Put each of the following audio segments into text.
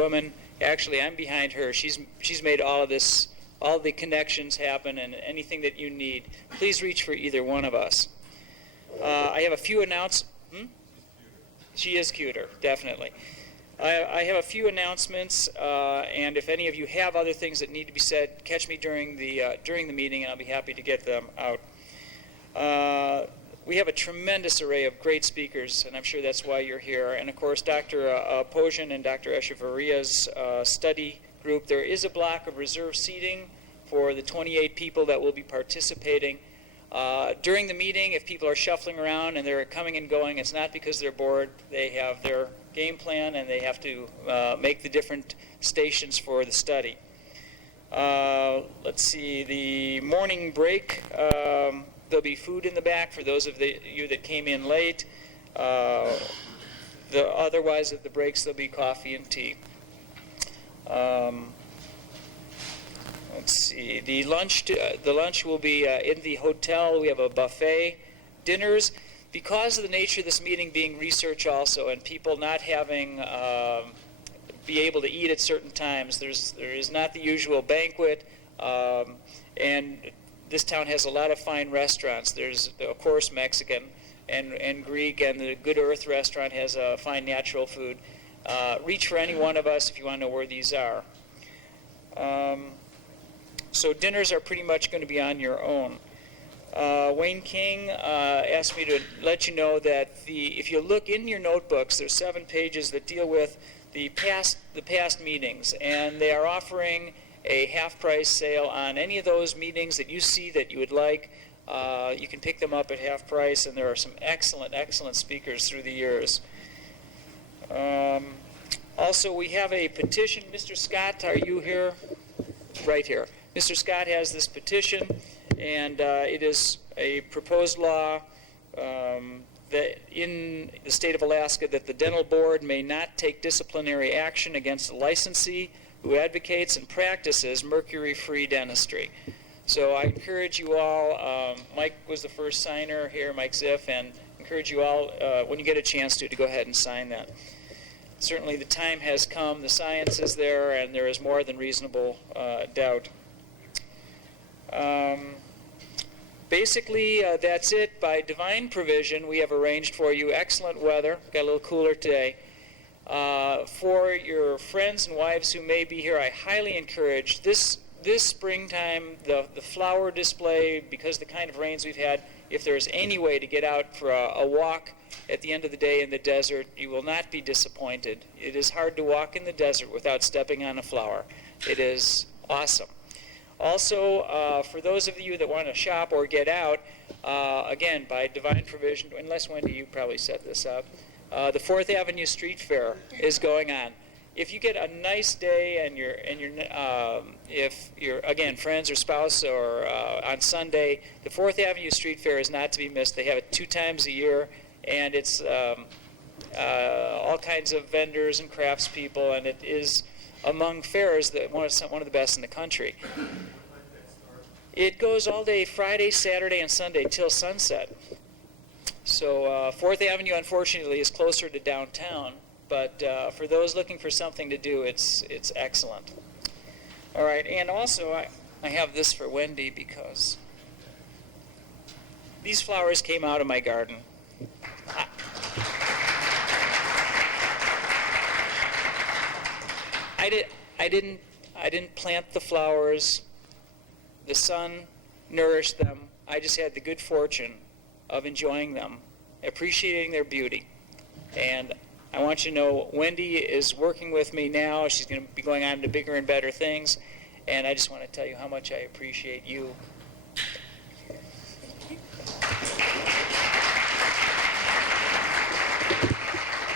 woman. Actually, I'm behind her. She's made all of this, all the connections happen, and anything that you need, please reach for either one of us. I have a few She is cuter, definitely. I have a few announcements, and if any of you have other things that need to be said, catch me during the meeting, and I'll be happy to get them out. We have a tremendous array of great speakers, and I'm sure that's why you're here. And of course, Dr. Pozhan and Dr. Echevarria's study group. There is a block of reserve seating for the 28 people that will be participating. During the meeting, if people are shuffling around and they're coming and going, it's not because they're bored. They have their game plan, and they have to make the different stations for the study. Let's see, the morning break, there'll be food in the back for those of you that came in late. Otherwise, at the breaks, there'll be coffee and tea. Let's see, the lunch will be in the hotel. We have a buffet. Dinners, because of the nature of this meeting being research also, and people not having be able to eat at certain times, there is not the usual banquet, and this town has a lot of fine restaurants. There's, of course, Mexican and Greek, and the Good Earth restaurant has fine natural food. Reach for any one of us if you want to know where these are. So dinners are pretty much going to be on your own. Wayne King asked me to let you know that if you look in your notebooks, there's 7 pages that deal with the past meetings, and they are offering a half-price sale on any of those meetings that you see that you would like. You can pick them up at half price, and there are some excellent, excellent speakers through the years. Also, we have a petition. Mr. Scott, are you here? Right here. Mr. Scott has this petition, and it is a proposed law that in the state of Alaska that the dental board may not take disciplinary action against a licensee who advocates and practices mercury-free dentistry. So I encourage you all, Mike was the first signer here, Mike Ziff, and encourage you all, when you get a chance to go ahead and sign that. Certainly the time has come, the science is there, and there is more than reasonable doubt. Basically, that's it. By divine provision, we have arranged for you excellent weather. Got a little cooler today. For your friends and wives who may be here, I highly encourage this springtime, the flower display, because the kind of rains we've had, if there's any way to get out for a walk at the end of the day in the desert, you will not be disappointed. It is hard to walk in the desert without stepping on a flower. It is awesome. Also, for those of you that want to shop or get out, again, by divine provision, unless Wendy, you probably set this up, the 4th Avenue Street Fair is going on. If you get a nice day and if you're again friends or spouse or on Sunday, the 4th Avenue Street Fair is not to be missed. They have it 2 times a year, and it's all kinds of vendors and craftspeople, and it is among fairs one of the best in the country. It goes all day Friday, Saturday, and Sunday till sunset. So 4th Avenue, unfortunately, is closer to downtown, but for those looking for something to do, it's excellent. All right, and also I have this for Wendy because these flowers came out of my garden. I didn't plant the flowers. The sun nourished them. I just had the good fortune of enjoying them, appreciating their beauty. And I want you to know Wendy is working with me now. She's going to be going on to bigger and better things. And I just want to tell you how much I appreciate you.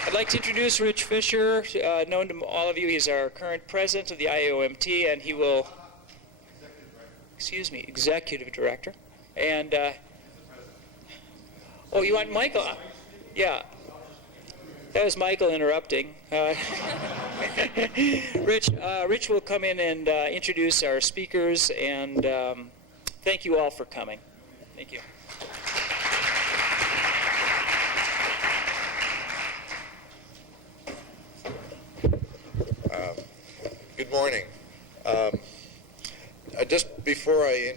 I'd like to introduce Rich Fisher, known to all of you. He's our current president of the IAOMT, and he will, executive director. And, oh, you want Michael? Yeah. That was Michael interrupting. Rich will come in and introduce our speakers, and thank you all for coming. Thank you. Good morning. Just before I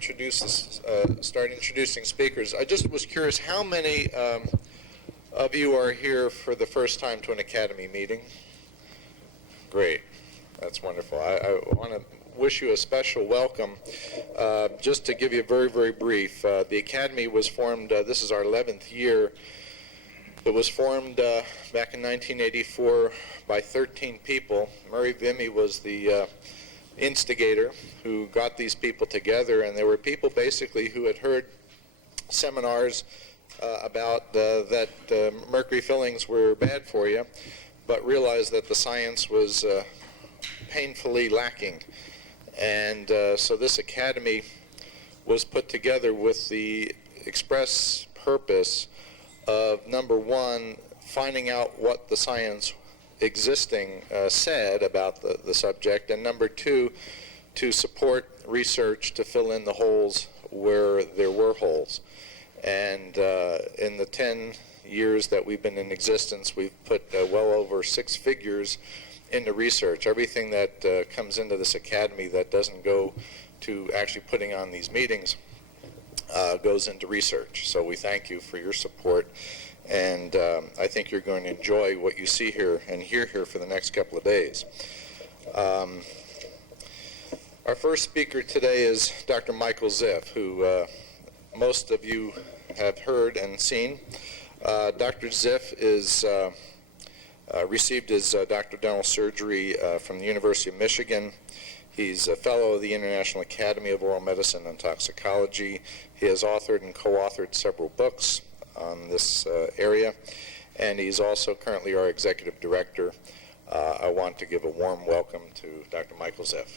start introducing speakers, I just was curious, how many of you are here for the first time to an Academy meeting? Great. That's wonderful. I want to wish you a special welcome. Just to give you a very, very brief, the Academy was formed, this is our 11th year. It was formed back in 1984 by 13 people. Murray Vimy was the instigator who got these people together, and there were people basically who had heard seminars about that mercury fillings were bad for you, but realized that the science was painfully lacking. And so this academy was put together with the express purpose of, number one, finding out what the science existing said about the subject, and number two, to support research to fill in the holes where there were holes. And in the 10 years that we've been in existence, we've put well over 6 figures into research. Everything that comes into this academy that doesn't go to actually putting on these meetings goes into research. So we thank you for your support. And I think you're going to enjoy what you see here and hear here for the next couple of days. Our first speaker today is Dr. Michael Ziff, who most of you have heard and seen. Dr. Ziff is received his Doctor of Dental Surgery from the University of Michigan. He's a fellow of the International Academy of Oral Medicine and Toxicology. He has authored and co-authored several books on this area, and he's also currently our executive director. I want to give a warm welcome to Dr. Michael Ziff.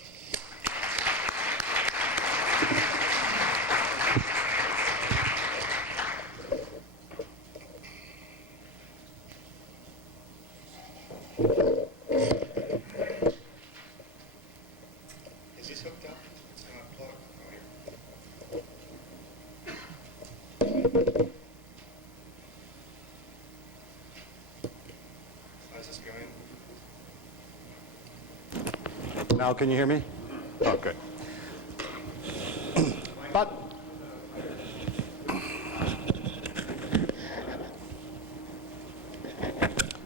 Is this hooked up? It's not plugged. Now can you hear me? Okay.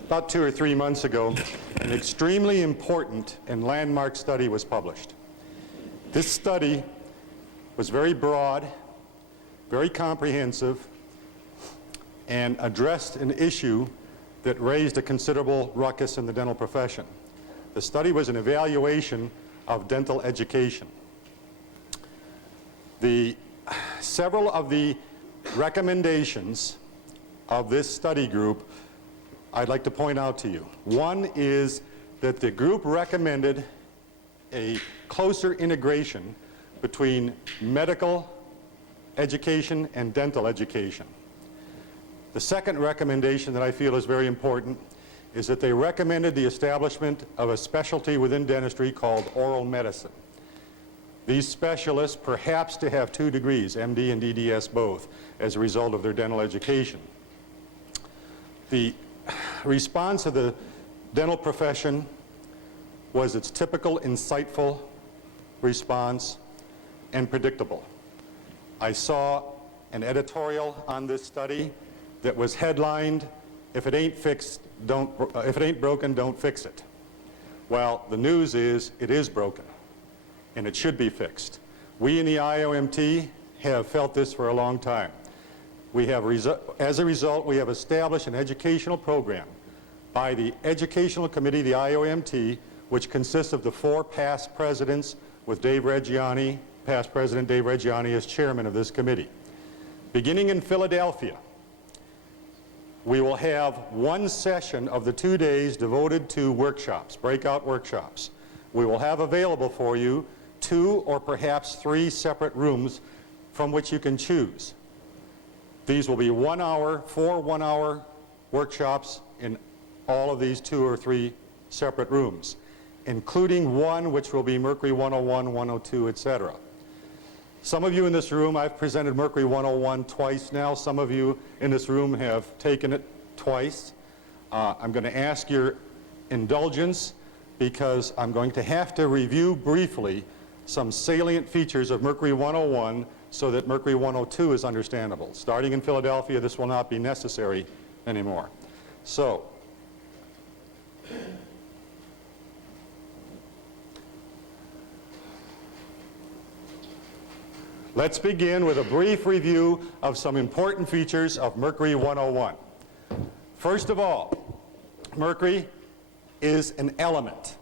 About 2 or 3 months ago, an extremely important and landmark study was published. This study was very broad, very comprehensive, and addressed an issue that raised a considerable ruckus in the dental profession. The study was an evaluation of dental education. Several of the recommendations of this study group I'd like to point out to you. One is that the group recommended a closer integration between medical education and dental education. The second recommendation that I feel is very important is that they recommended the establishment of a specialty within dentistry called oral medicine. These specialists, perhaps to have 2 degrees, MD and DDS both, as a result of their dental education. The response of the dental profession was its typical insightful response and predictable. I saw an editorial on this study that was headlined, "If it ain't fixed, if it ain't broken, don't fix it." Well, the news is it is broken, and it should be fixed. We in the IAOMT have felt this for a long time. We have, as a result, we have established an educational program by the Educational Committee, the IAOMT, which consists of the 4 past presidents, with Dave Reggiani, past President Dave Reggiani, as chairman of this committee. Beginning in Philadelphia, we will have 1 session of the 2 days devoted to workshops, breakout workshops. We will have available for you 2 or perhaps 3 separate rooms from which you can choose. These will be 4 one-hour workshops in all of these 2 or 3 separate rooms, including one which will be Mercury 101, 102, etc. Some of you in this room, I've presented Mercury 101 twice now. Some of you in this room have taken it twice. I'm going to ask your indulgence because I'm going to have to review briefly some salient features of Mercury 101 so that Mercury 102 is understandable. Starting in Philadelphia, this will not be necessary anymore. So, let's begin with a brief review of some important features of Mercury 101. First of all, mercury is an element.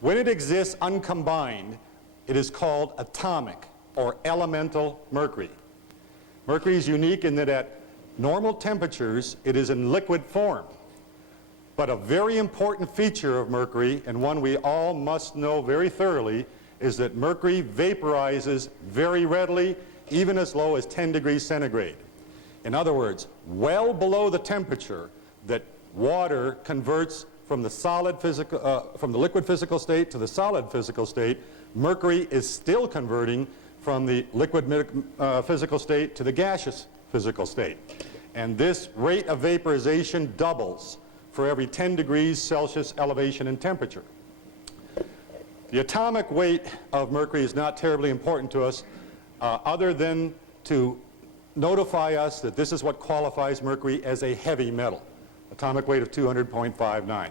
When it exists uncombined, it is called atomic or elemental mercury. Mercury is unique in that at normal temperatures, it is in liquid form. But a very important feature of mercury, and one we all must know very thoroughly, is that mercury vaporizes very readily, even as low as 10 degrees centigrade. In other words, well below the temperature that water converts from the liquid physical state to the solid physical state, mercury is still converting from the liquid physical state to the gaseous physical state. And this rate of vaporization doubles for every 10 degrees Celsius elevation in temperature. The atomic weight of mercury is not terribly important to us, other than to notify us that this is what qualifies mercury as a heavy metal. Atomic weight of 200.59.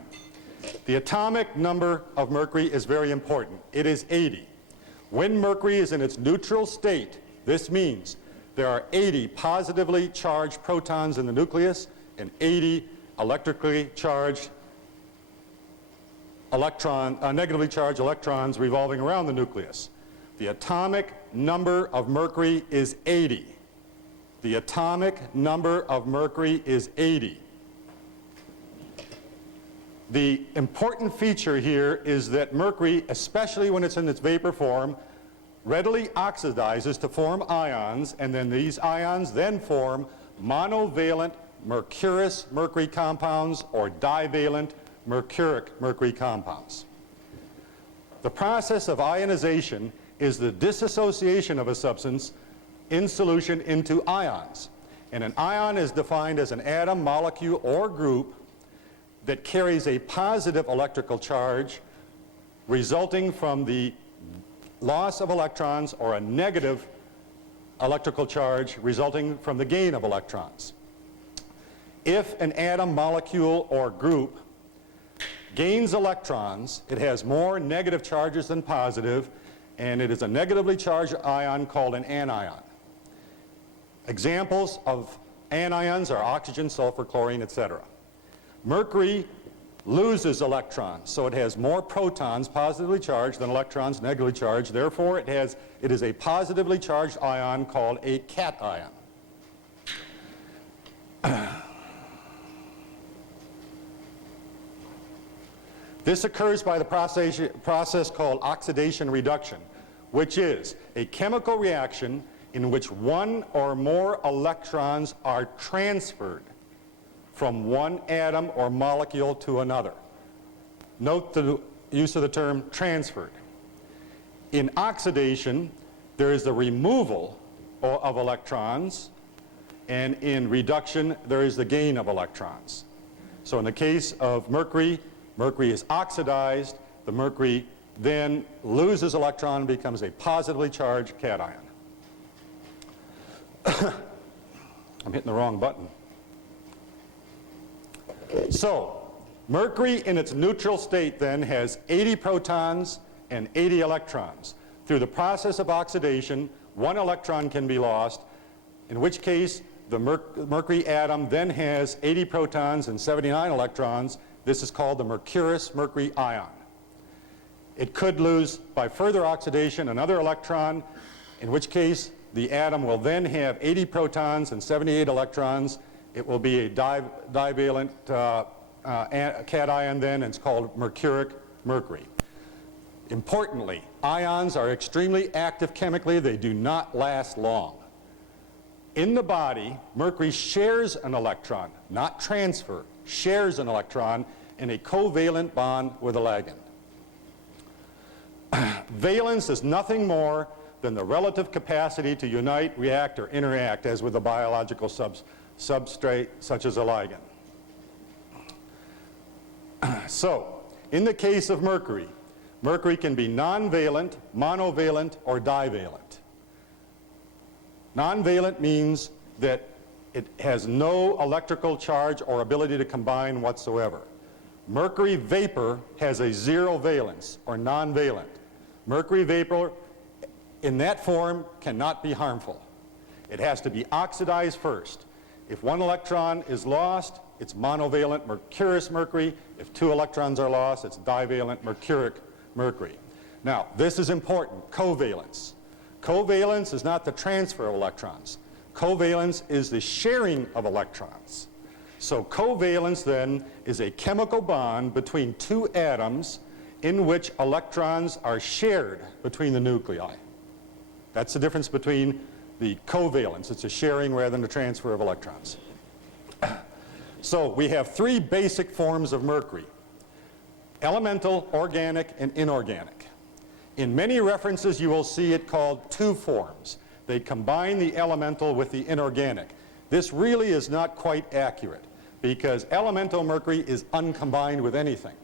The atomic number of mercury is very important. It is 80. When mercury is in its neutral state, this means there are 80 positively charged protons in the nucleus and 80 electrically charged negatively charged electrons revolving around the nucleus. The atomic number of mercury is 80. The atomic number of mercury is 80. The important feature here is that mercury, especially when it's in its vapor form, readily oxidizes to form ions, and then these ions then form monovalent mercurous mercury compounds or divalent mercuric mercury compounds. The process of ionization is the dissociation of a substance in solution into ions. And an ion is defined as an atom, molecule, or group that carries a positive electrical charge resulting from the loss of electrons, or a negative electrical charge resulting from the gain of electrons. If an atom, molecule, or group gains electrons, it has more negative charges than positive, and it is a negatively charged ion called an anion. Examples of anions are oxygen, sulfur, chlorine, etc. Mercury loses electrons, so it has more protons positively charged than electrons negatively charged. Therefore, it is a positively charged ion called a cation. This occurs by the process called oxidation reduction, which is a chemical reaction in which one or more electrons are transferred from one atom or molecule to another. Note the use of the term transferred. In oxidation, there is the removal of electrons, and in reduction, there is the gain of electrons. So in the case of mercury, mercury is oxidized. The mercury then loses electron and becomes a positively charged cation. I'm hitting the wrong button. So, mercury in its neutral state then has 80 protons and 80 electrons. Through the process of oxidation, one electron can be lost, in which case the mercury atom then has 80 protons and 79 electrons. This is called the mercurous mercury ion. It could lose, by further oxidation, another electron, in which case the atom will then have 80 protons and 78 electrons. It will be a divalent cation then, and it's called mercuric mercury. Importantly, ions are extremely active chemically. They do not last long. In the body, mercury shares an electron, not transfer, shares an electron in a covalent bond with a ligand. Valence is nothing more than the relative capacity to unite, react, or interact, as with a biological substrate such as a ligand. So, in the case of mercury, mercury can be nonvalent, monovalent, or divalent. Nonvalent means that it has no electrical charge or ability to combine whatsoever. Mercury vapor has a zero valence, or nonvalent. Mercury vapor in that form cannot be harmful. It has to be oxidized first. If one electron is lost, it's monovalent mercurous mercury. If 2 electrons are lost, it's divalent mercuric mercury. Now, this is important, covalence. Covalence is not the transfer of electrons. Covalence is the sharing of electrons. So covalence then is a chemical bond between 2 atoms in which electrons are shared between the nuclei. That's the difference between the covalence. It's a sharing rather than a transfer of electrons. So we have 3 basic forms of mercury: elemental, organic, and inorganic. In many references you will see it called 2 forms. They combine the elemental with the inorganic. This really is not quite accurate, because elemental mercury is uncombined with anything.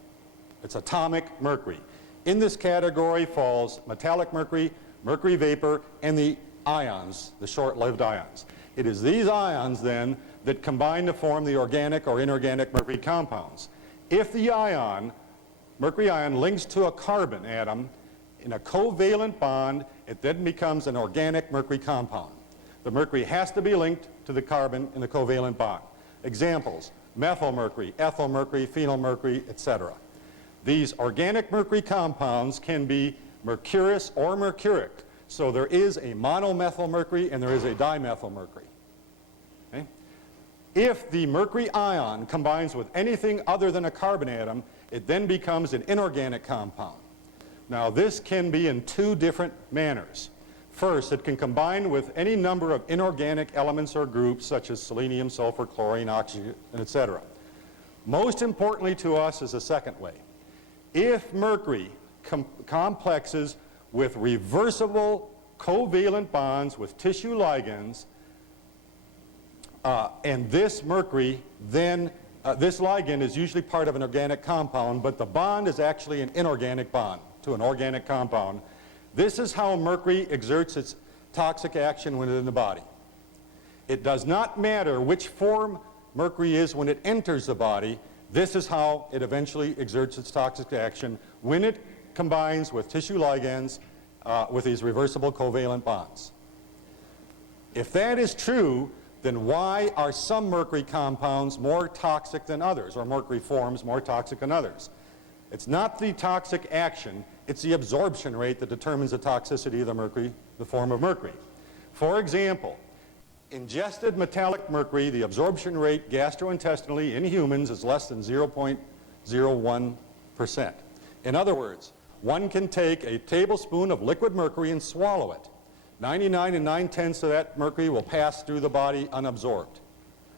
It's atomic mercury. In this category falls metallic mercury, mercury vapor, and the ions, the short-lived ions. It is these ions then that combine to form the organic or inorganic mercury compounds. If the ion, mercury ion, links to a carbon atom in a covalent bond, it then becomes an organic mercury compound. The mercury has to be linked to the carbon in the covalent bond. Examples: methyl mercury, ethyl mercury, phenyl mercury, etc. These organic mercury compounds can be mercurous or mercuric. So there is a monomethyl mercury and there is a dimethyl mercury. Okay? If the mercury ion combines with anything other than a carbon atom, it then becomes an inorganic compound. Now this can be in 2 different manners. First, it can combine with any number of inorganic elements or groups such as selenium, sulfur, chlorine, oxygen, etc. Most importantly to us is the second way. If mercury complexes with reversible covalent bonds with tissue ligands, and this mercury then, this ligand is usually part of an organic compound, but the bond is actually an inorganic bond to an organic compound. This is how mercury exerts its toxic action when it's in the body. It does not matter which form mercury is when it enters the body. This is how it eventually exerts its toxic action when it combines with tissue ligands with these reversible covalent bonds. If that is true, then why are some mercury compounds more toxic than others, or mercury forms more toxic than others? It's not the toxic action, it's the absorption rate that determines the toxicity of the mercury, the form of mercury. For example, ingested metallic mercury, the absorption rate gastrointestinally in humans is less than 0.01%. In other words, one can take a tablespoon of liquid mercury and swallow it. 99 9/10 of that mercury will pass through the body unabsorbed.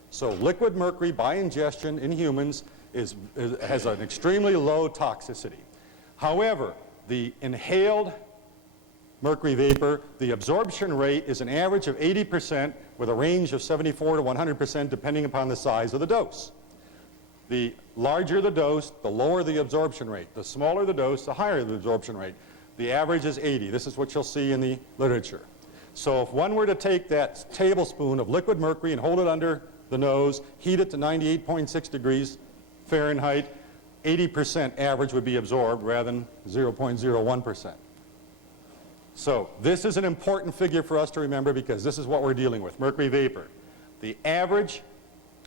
So liquid mercury by ingestion in humans has an extremely low toxicity. However, the inhaled mercury vapor, the absorption rate is an average of 80% with a range of 74 to 100% depending upon the size of the dose. The larger the dose, the lower the absorption rate. The smaller the dose, the higher the absorption rate. The average is 80. This is what you'll see in the literature. So if one were to take that tablespoon of liquid mercury and hold it under the nose, heat it to 98.6 degrees Fahrenheit, 80% average would be absorbed rather than 0.01%. So this is an important figure for us to remember because this is what we're dealing with, mercury vapor. The average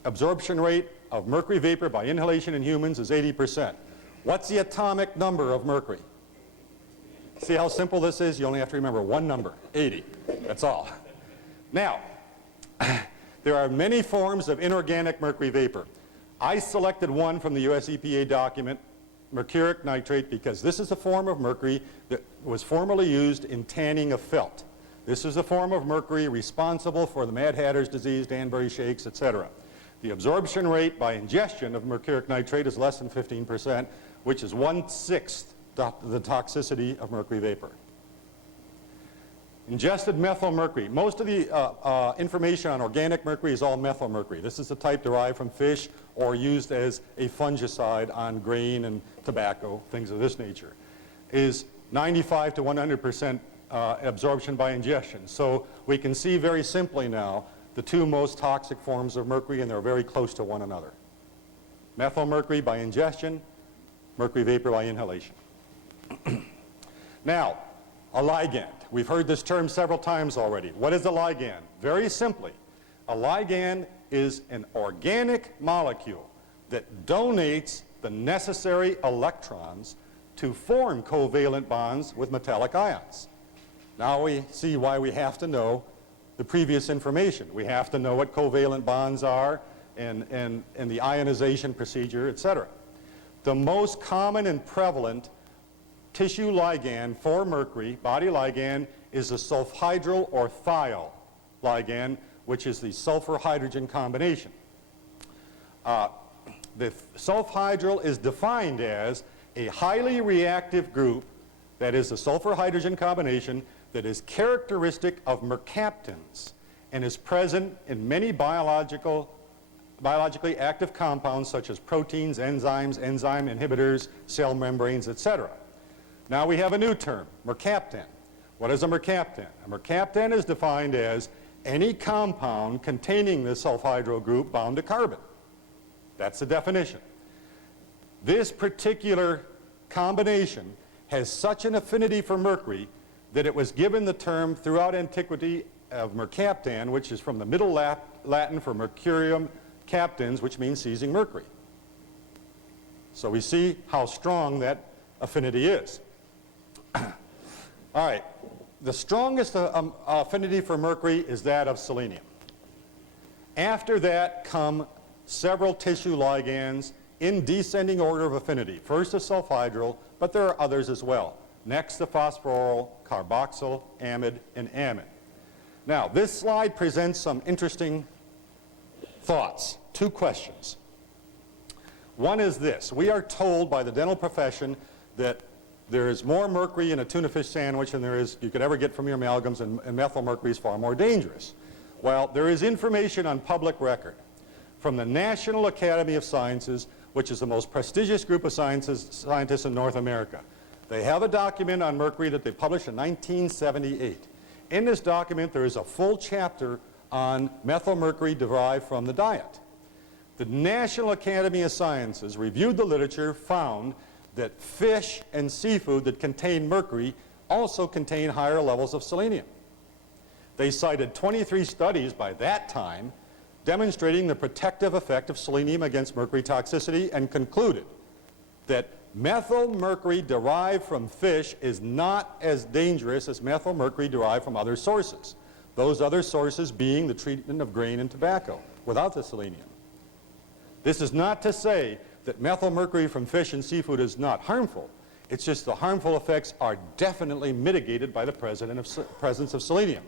absorption rate of mercury vapor by inhalation in humans is 80%. What's the atomic number of mercury? See how simple this is? You only have to remember one number, 80. That's all. Now, there are many forms of inorganic mercury vapor. I selected one from the US EPA document, mercuric nitrate, because this is a form of mercury that was formerly used in tanning of felt. This is a form of mercury responsible for the Mad Hatter's disease, Danbury shakes, etc. The absorption rate by ingestion of mercuric nitrate is less than 15%, which is 1/6 the toxicity of mercury vapor. Ingested methyl mercury. Most of the information on organic mercury is all methyl mercury. This is the type derived from fish or used as a fungicide on grain and tobacco, things of this nature, is 95 to 100% absorption by ingestion. So we can see very simply now the two most toxic forms of mercury, and they're very close to one another. Methylmercury by ingestion, mercury vapor by inhalation. Now, a ligand. We've heard this term several times already. What is a ligand? Very simply, a ligand is an organic molecule that donates the necessary electrons to form covalent bonds with metallic ions. Now we see why we have to know the previous information. We have to know what covalent bonds are and the ionization procedure, etc. The most common and prevalent tissue ligand for mercury, body ligand, is the sulfhydryl or thiol ligand, which is the sulfur-hydrogen combination. The sulfhydryl is defined as a highly reactive group, that is the sulfur-hydrogen combination, that is characteristic of mercaptans and is present in many biologically active compounds such as proteins, enzymes, enzyme inhibitors, cell membranes, etc. Now we have a new term, mercaptan. What is a mercaptan? A mercaptan is defined as any compound containing the sulfhydryl group bound to carbon. That's the definition. This particular combination has such an affinity for mercury that it was given the term throughout antiquity of mercaptan, which is from the Middle Latin for mercurium captans, which means seizing mercury. So we see how strong that affinity is. All right, the strongest affinity for mercury is that of selenium. After that come several tissue ligands in descending order of affinity. First the sulfhydryl, but there are others as well. Next the phosphoryl, carboxyl, amide, and amide. Now this slide presents some interesting thoughts. Two questions. One is this: we are told by the dental profession that there is more mercury in a tuna fish sandwich than you could ever get from your amalgams, and methylmercury is far more dangerous. Well, there is information on public record from the National Academy of Sciences, which is the most prestigious group of scientists in North America. They have a document on mercury that they published in 1978. In this document, there is a full chapter on methylmercury derived from the diet. The National Academy of Sciences reviewed the literature, found that fish and seafood that contain mercury also contain higher levels of selenium. They cited 23 studies by that time demonstrating the protective effect of selenium against mercury toxicity, and concluded that methylmercury derived from fish is not as dangerous as methylmercury derived from other sources. Those other sources being the treatment of grain and tobacco without the selenium. This is not to say that methylmercury from fish and seafood is not harmful. It's just the harmful effects are definitely mitigated by the presence of selenium.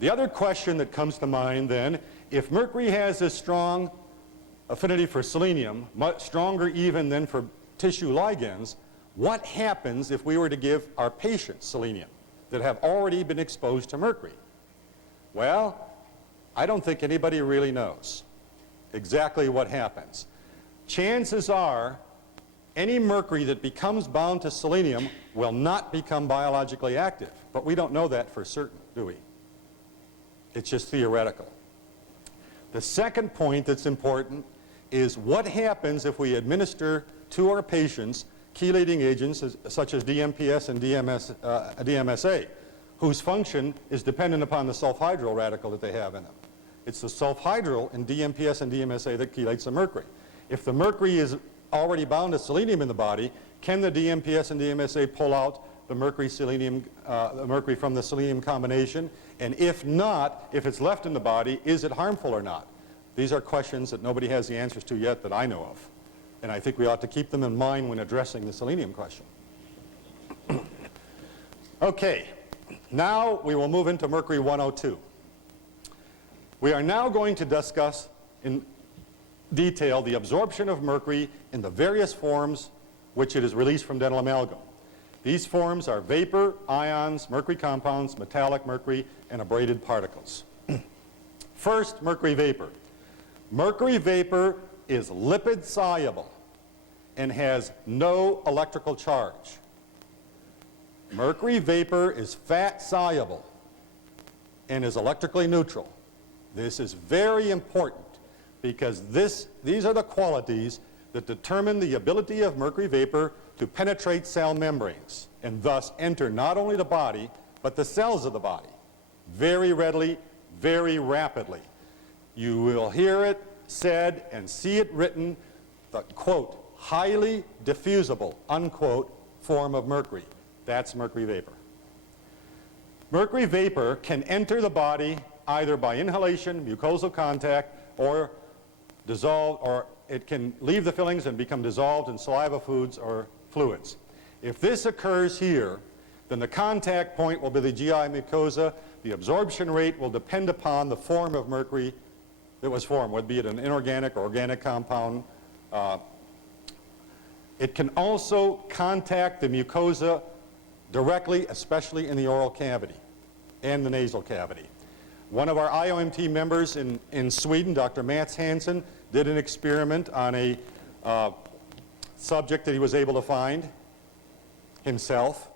The other question that comes to mind then, if mercury has this strong affinity for selenium, much stronger even than for tissue ligands, what happens if we were to give our patients selenium that have already been exposed to mercury? Well, I don't think anybody really knows exactly what happens. Chances are any mercury that becomes bound to selenium will not become biologically active, but we don't know that for certain, do we? It's just theoretical. The second point that's important is what happens if we administer to our patients chelating agents such as DMPS and DMSA, whose function is dependent upon the sulfhydryl radical that they have in them. It's the sulfhydryl in DMPS and DMSA that chelates the mercury. If the mercury is already bound to selenium in the body, can the DMPS and DMSA pull out the mercury from the selenium combination? And if not, if it's left in the body, is it harmful or not? These are questions that nobody has the answers to yet that I know of. And I think we ought to keep them in mind when addressing the selenium question. Okay, now we will move into Mercury 102. We are now going to discuss in detail the absorption of mercury in the various forms which it is released from dental amalgam. These forms are vapor, ions, mercury compounds, metallic mercury, and abraded particles. First, mercury vapor. Mercury vapor is lipid soluble and has no electrical charge. Mercury vapor is fat soluble and is electrically neutral. This is very important because these are the qualities that determine the ability of mercury vapor to penetrate cell membranes and thus enter not only the body but the cells of the body very readily, very rapidly. You will hear it said and see it written, the quote, highly diffusible, unquote, form of mercury. That's mercury vapor. Mercury vapor can enter the body either by inhalation, mucosal contact, or dissolve, or it can leave the fillings and become dissolved in saliva, foods, or fluids. If this occurs here, then the contact point will be the GI mucosa. The absorption rate will depend upon the form of mercury that was formed, whether it be an inorganic or organic compound. It can also contact the mucosa directly, especially in the oral cavity and the nasal cavity. One of our IAOMT members in Sweden, Dr. Mats Hansen, did an experiment on a subject that he was able to find himself,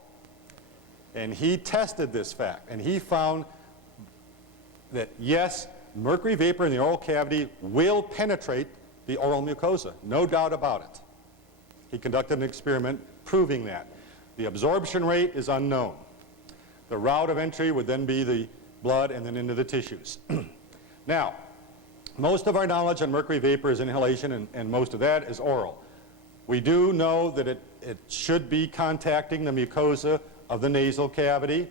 and he tested this fact, and he found that yes, mercury vapor in the oral cavity will penetrate the oral mucosa, no doubt about it. He conducted an experiment proving that. The absorption rate is unknown. The route of entry would then be the blood and then into the tissues. Now, most of our knowledge on mercury vapor is inhalation, and most of that is oral. We do know that it should be contacting the mucosa of the nasal cavity,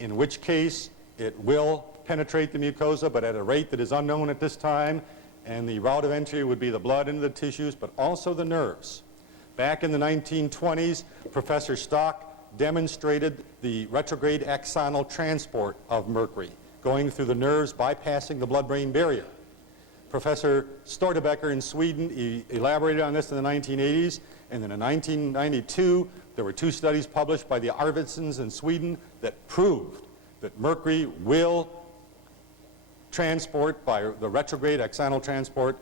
in which case it will penetrate the mucosa, but at a rate that is unknown at this time, and the route of entry would be the blood into the tissues, but also the nerves. Back in the 1920s, Professor Stock demonstrated the retrograde axonal transport of mercury, going through the nerves, bypassing the blood-brain barrier. Professor Stortebeker in Sweden, he elaborated on this in the 1980s, and then in 1992, there were 2 studies published by the Arvidsons in Sweden that proved that mercury will transport by the retrograde axonal transport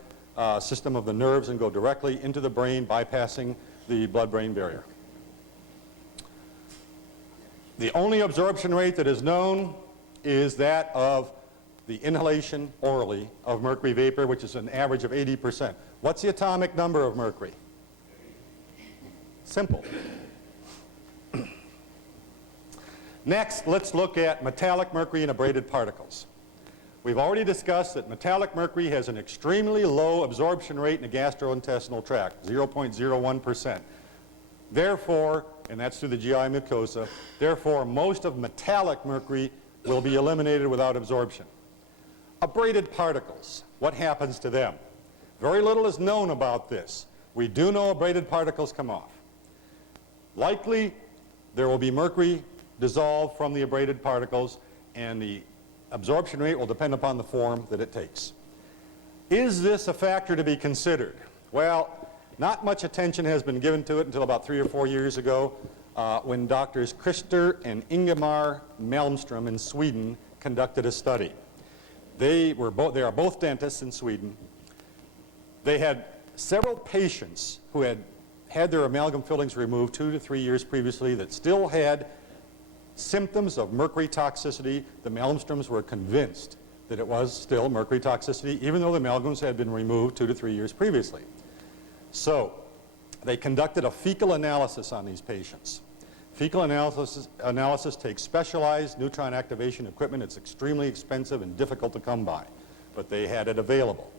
system of the nerves and go directly into the brain, bypassing the blood-brain barrier. The only absorption rate that is known is that of the inhalation orally of mercury vapor, which is an average of 80%. What's the atomic number of mercury? Simple. Next, let's look at metallic mercury and abraded particles. We've already discussed that metallic mercury has an extremely low absorption rate in the gastrointestinal tract, 0.01%. Therefore, and that's through the GI mucosa, therefore most of metallic mercury will be eliminated without absorption. Abraded particles, what happens to them? Very little is known about this. We do know abraded particles come off. Likely, there will be mercury dissolved from the abraded particles, and the absorption rate will depend upon the form that it takes. Is this a factor to be considered? Well, not much attention has been given to it until about 3 or 4 years ago when doctors Christer and Ingemar Malmström in Sweden conducted a study. They are both dentists in Sweden. They had several patients who had had their amalgam fillings removed 2 to 3 years previously that still had symptoms of mercury toxicity. The Malmströms were convinced that it was still mercury toxicity, even though the amalgams had been removed 2 to 3 years previously. So they conducted a fecal analysis on these patients. Fecal analysis takes specialized neutron activation equipment. It's extremely expensive and difficult to come by, but they had it available.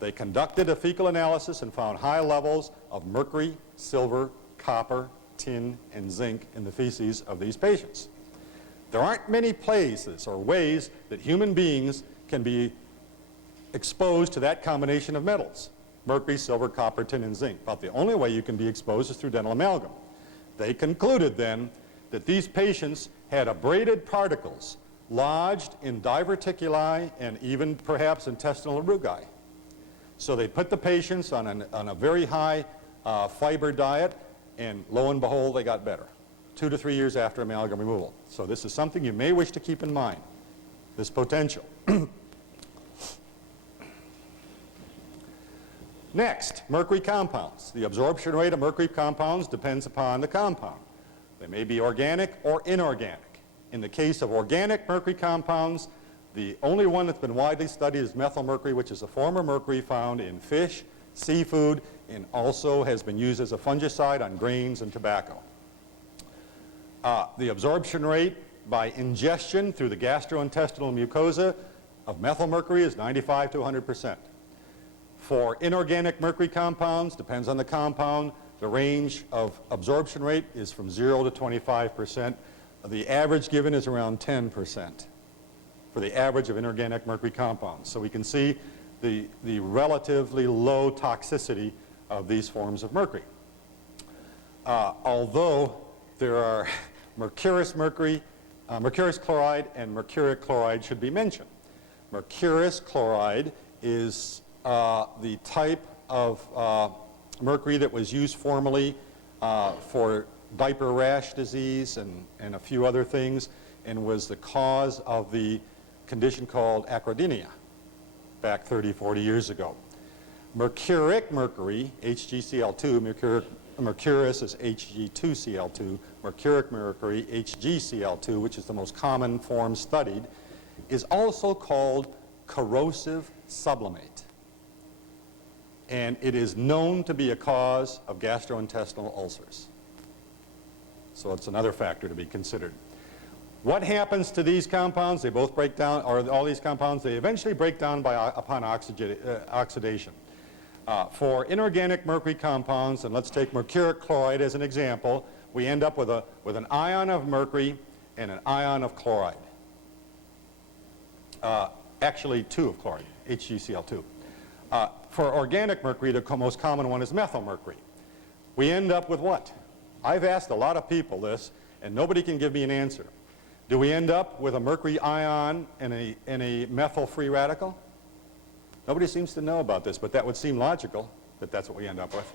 They conducted a fecal analysis and found high levels of mercury, silver, copper, tin, and zinc in the feces of these patients. There aren't many places or ways that human beings can be exposed to that combination of metals: mercury, silver, copper, tin, and zinc. About the only way you can be exposed is through dental amalgam. They concluded then that these patients had abraded particles lodged in diverticuli and even perhaps intestinal rugae. So they put the patients on a very high fiber diet, and lo and behold, they got better 2 to 3 years after amalgam removal. So this is something you may wish to keep in mind, this potential. Next, mercury compounds. The absorption rate of mercury compounds depends upon the compound. They may be organic or inorganic. In the case of organic mercury compounds, the only one that's been widely studied is methylmercury, which is a form of mercury found in fish, seafood, and also has been used as a fungicide on grains and tobacco. The absorption rate by ingestion through the gastrointestinal mucosa of methylmercury is 95 to 100%. For inorganic mercury compounds, depends on the compound, the range of absorption rate is from 0 to 25%. The average given is around 10% for the average of inorganic mercury compounds. So we can see the relatively low toxicity of these forms of mercury. Although there are mercurous chloride and mercuric chloride should be mentioned. Mercurous chloride is the type of mercury that was used formerly for diaper rash disease and a few other things, and was the cause of the condition called acrodynia back 30, 40 years ago. Mercuric mercury, HgCl2, mercurous is Hg2Cl2, mercuric mercury, HgCl2, which is the most common form studied, is also called corrosive sublimate. And it is known to be a cause of gastrointestinal ulcers. So it's another factor to be considered. What happens to these compounds? They both break down, or all these compounds, they eventually break down upon oxidation. For inorganic mercury compounds, and let's take mercuric chloride as an example, we end up with an ion of mercury and an ion of chloride. Actually, two of chloride, HgCl2. For organic mercury, the most common one is methylmercury. We end up with what? I've asked a lot of people this, and nobody can give me an answer. Do we end up with a mercury ion and a methyl free radical? Nobody seems to know about this, but that would seem logical that that's what we end up with.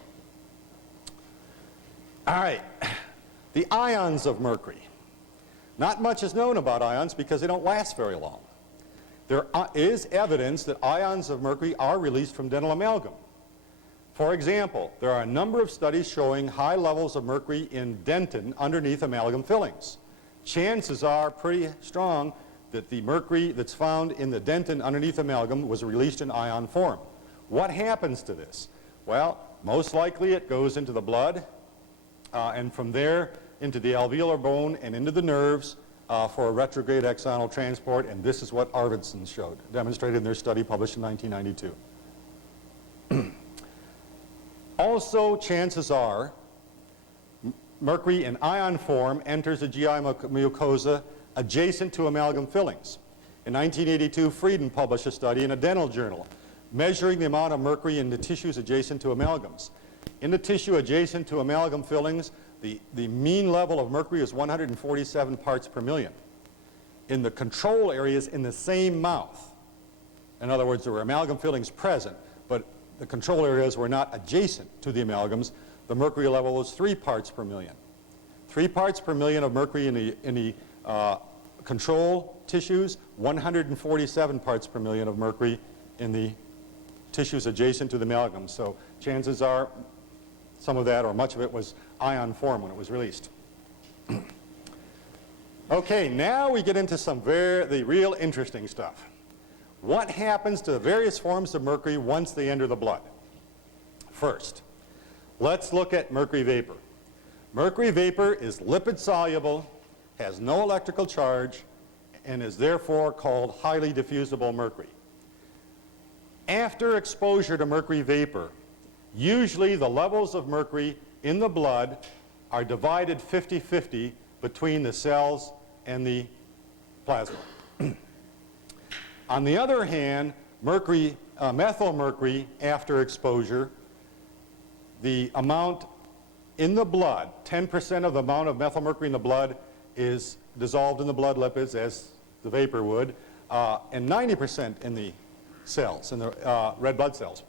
All right, the ions of mercury. Not much is known about ions because they don't last very long. There is evidence that ions of mercury are released from dental amalgam. For example, there are a number of studies showing high levels of mercury in dentin underneath amalgam fillings. Chances are pretty strong that the mercury that's found in the dentin underneath amalgam was released in ion form. What happens to this? Well, most likely it goes into the blood, and from there into the alveolar bone and into the nerves for a retrograde axonal transport, and this is what Arvidsson showed, demonstrated in their study published in 1992. Also, chances are mercury in ion form enters the GI mucosa adjacent to amalgam fillings. In 1982, Frieden published a study in a dental journal measuring the amount of mercury in the tissues adjacent to amalgams. In the tissue adjacent to amalgam fillings, the mean level of mercury is 147 parts per million. In the control areas in the same mouth, in other words, there were amalgam fillings present, but the control areas were not adjacent to the amalgams, the mercury level was 3 parts per million. 3 parts per million of mercury in the control tissues, 147 parts per million of mercury in the tissues adjacent to the amalgam. So chances are some of that or much of it was ion form when it was released. Okay, now we get into the real interesting stuff. What happens to the various forms of mercury once they enter the blood? First, let's look at mercury vapor. Mercury vapor is lipid soluble, has no electrical charge, and is therefore called highly diffusible mercury. After exposure to mercury vapor, usually the levels of mercury in the blood are divided 50-50 between the cells and the plasma. On the other hand, methylmercury after exposure, the amount in the blood, 10% of the amount of methylmercury in the blood is dissolved in the blood lipids as the vapor would, and 90% in the cells, in the red blood cells.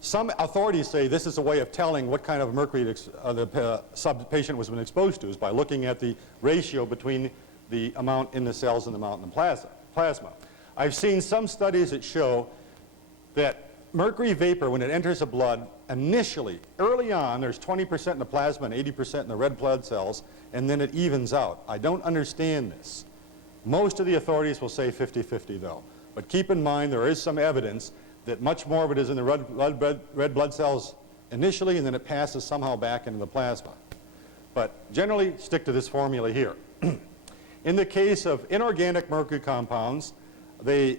Some authorities say this is a way of telling what kind of mercury the patient was been exposed to, is by looking at the ratio between the amount in the cells and the amount in the plasma. I've seen some studies that show that mercury vapor, when it enters the blood, initially, early on, there's 20% in the plasma and 80% in the red blood cells, and then it evens out. I don't understand this. Most of the authorities will say 50-50 though. But keep in mind there is some evidence that much more of it is in the red blood cells initially, and then it passes somehow back into the plasma. But generally, stick to this formula here. In the case of inorganic mercury compounds, they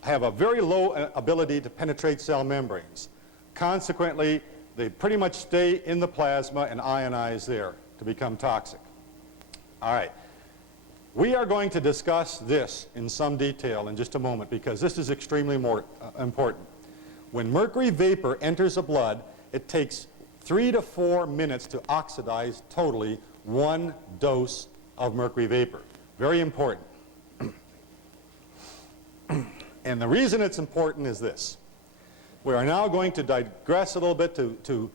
have a very low ability to penetrate cell membranes. Consequently, they pretty much stay in the plasma and ionize there to become toxic. All right. We are going to discuss this in some detail in just a moment because this is extremely important. When mercury vapor enters the blood, it takes 3 to 4 minutes to oxidize totally 1 dose of mercury vapor. Very important. And the reason it's important is this. We are now going to digress a little bit to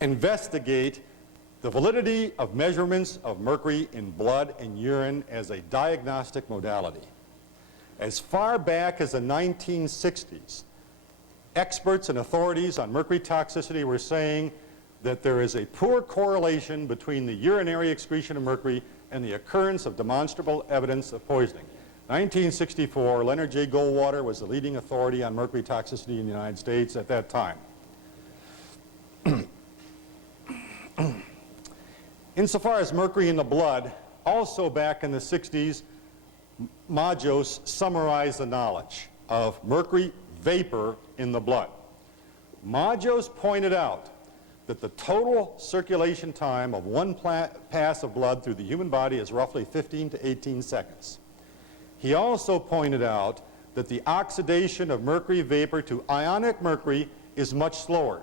investigate the validity of measurements of mercury in blood and urine as a diagnostic modality. As far back as the 1960s, experts and authorities on mercury toxicity were saying that there is a poor correlation between the urinary excretion of mercury and the occurrence of demonstrable evidence of poisoning. 1964, Leonard J. Goldwater was the leading authority on mercury toxicity in the United States at that time. Insofar as mercury in the blood, also back in the 60s, Majos summarized the knowledge of mercury vapor in the blood. Majos pointed out that the total circulation time of one pass of blood through the human body is roughly 15 to 18 seconds. He also pointed out that the oxidation of mercury vapor to ionic mercury is much slower,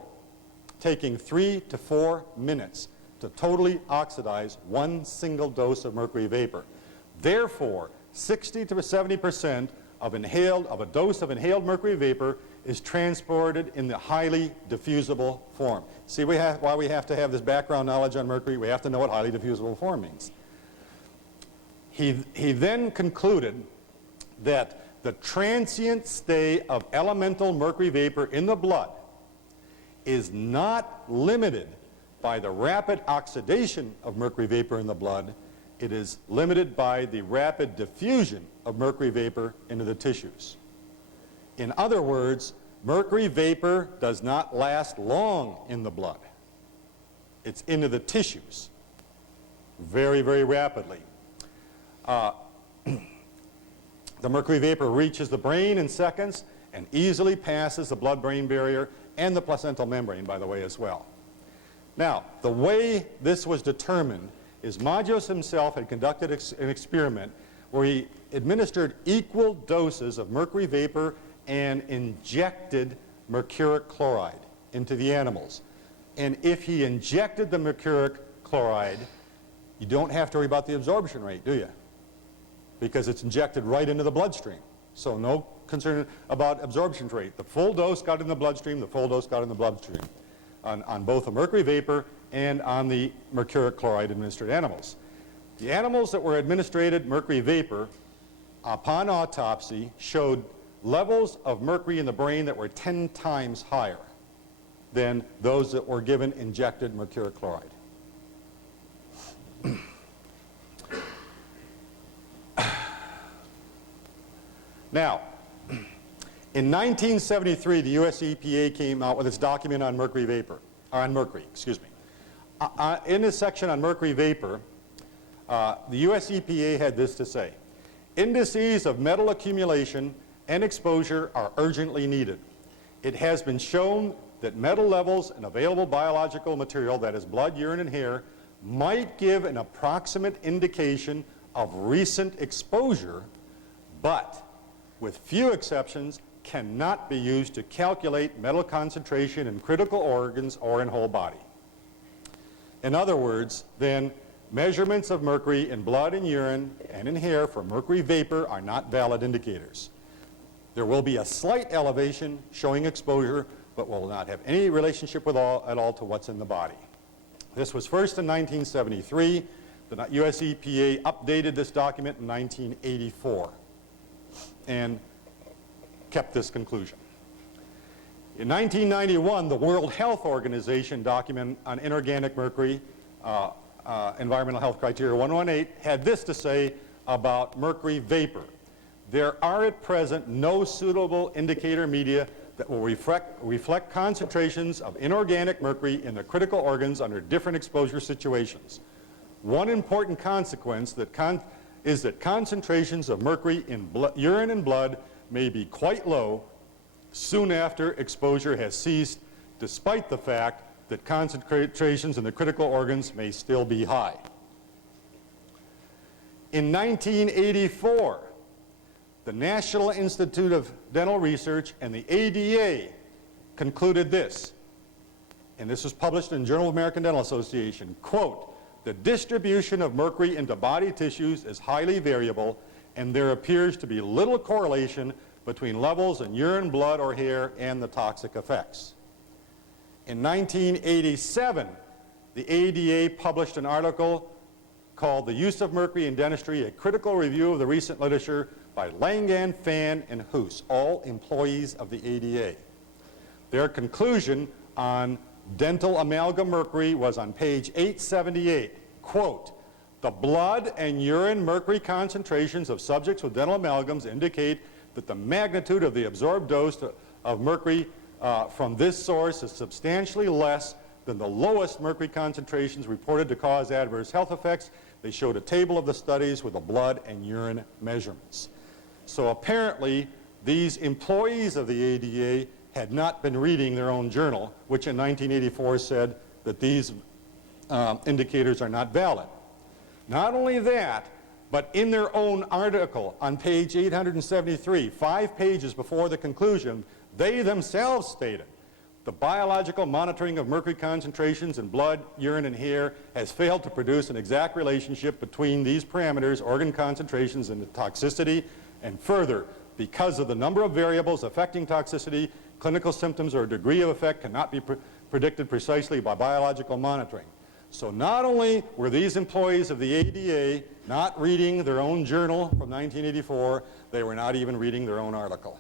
taking 3 to 4 minutes to totally oxidize 1 single dose of mercury vapor. Therefore, 60 to 70% of a dose of inhaled mercury vapor is transported in the highly diffusible form. See why we have to have this background knowledge on mercury? We have to know what highly diffusible form means. He then concluded that the transient stay of elemental mercury vapor in the blood is not limited by the rapid oxidation of mercury vapor in the blood. It is limited by the rapid diffusion of mercury vapor into the tissues. In other words, mercury vapor does not last long in the blood. It's into the tissues very, very rapidly. The mercury vapor reaches the brain in seconds and easily passes the blood-brain barrier and the placental membrane, by the way, as well. Now, the way this was determined is Majos himself had conducted an experiment where he administered equal doses of mercury vapor and injected mercuric chloride into the animals. And if he injected the mercuric chloride, you don't have to worry about the absorption rate, do you? Because it's injected right into the bloodstream. So no concern about absorption rate. The full dose got in the bloodstream, the full dose got in the bloodstream on both the mercury vapor and on the mercuric chloride administered animals. The animals that were administered mercury vapor upon autopsy showed levels of mercury in the brain that were 10 times higher than those that were given injected mercuric chloride. Now, in 1973, the US EPA came out with its document on mercury vapor, or on mercury, excuse me. In this section on mercury vapor, the US EPA had this to say: indices of metal accumulation and exposure are urgently needed. It has been shown that metal levels in available biological material, that is blood, urine, and hair, might give an approximate indication of recent exposure, but with few exceptions, cannot be used to calculate metal concentration in critical organs or in whole body. In other words, then, measurements of mercury in blood and urine and in hair for mercury vapor are not valid indicators. There will be a slight elevation showing exposure, but will not have any relationship at all to what's in the body. This was first in 1973. The US EPA updated this document in 1984. And kept this conclusion. In 1991, the World Health Organization document on inorganic mercury, Environmental Health Criteria 118, had this to say about mercury vapor. There are at present no suitable indicator media that will reflect concentrations of inorganic mercury in the critical organs under different exposure situations. One important consequence is that concentrations of mercury in urine and blood may be quite low soon after exposure has ceased, despite the fact that concentrations in the critical organs may still be high. In 1984, the National Institute of Dental Research and the ADA concluded this, and this was published in Journal of American Dental Association, quote, "The distribution of mercury into body tissues is highly variable, and there appears to be little correlation between levels in urine, blood, or hair and the toxic effects." In 1987, the ADA published an article called "The Use of Mercury in Dentistry, a Critical Review of the Recent Literature" by Langan, Fan, and Hoos, all employees of the ADA. Their conclusion on dental amalgam mercury was on page 878, quote, "The blood and urine mercury concentrations of subjects with dental amalgams indicate that the magnitude of the absorbed dose of mercury from this source is substantially less than the lowest mercury concentrations reported to cause adverse health effects." They showed a table of the studies with the blood and urine measurements. So apparently, these employees of the ADA had not been reading their own journal, which in 1984 said that these indicators are not valid. Not only that, but in their own article on page 873, 5 pages before the conclusion, they themselves stated, "The biological monitoring of mercury concentrations in blood, urine, and hair has failed to produce an exact relationship between these parameters, organ concentrations, and the toxicity. And further, because of the number of variables affecting toxicity, clinical symptoms or degree of effect cannot be predicted precisely by biological monitoring." So not only were these employees of the ADA not reading their own journal from 1984, they were not even reading their own article.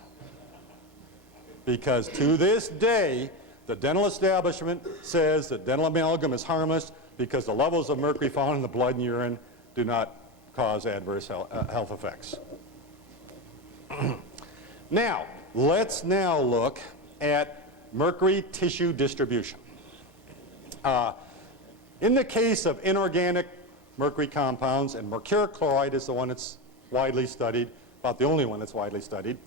Because to this day, the dental establishment says that dental amalgam is harmless because the levels of mercury found in the blood and urine do not cause adverse health effects. Now, let's now look at mercury tissue distribution. In the case of inorganic mercury compounds, and mercuric chloride is the one that's widely studied, about the only one that's widely studied,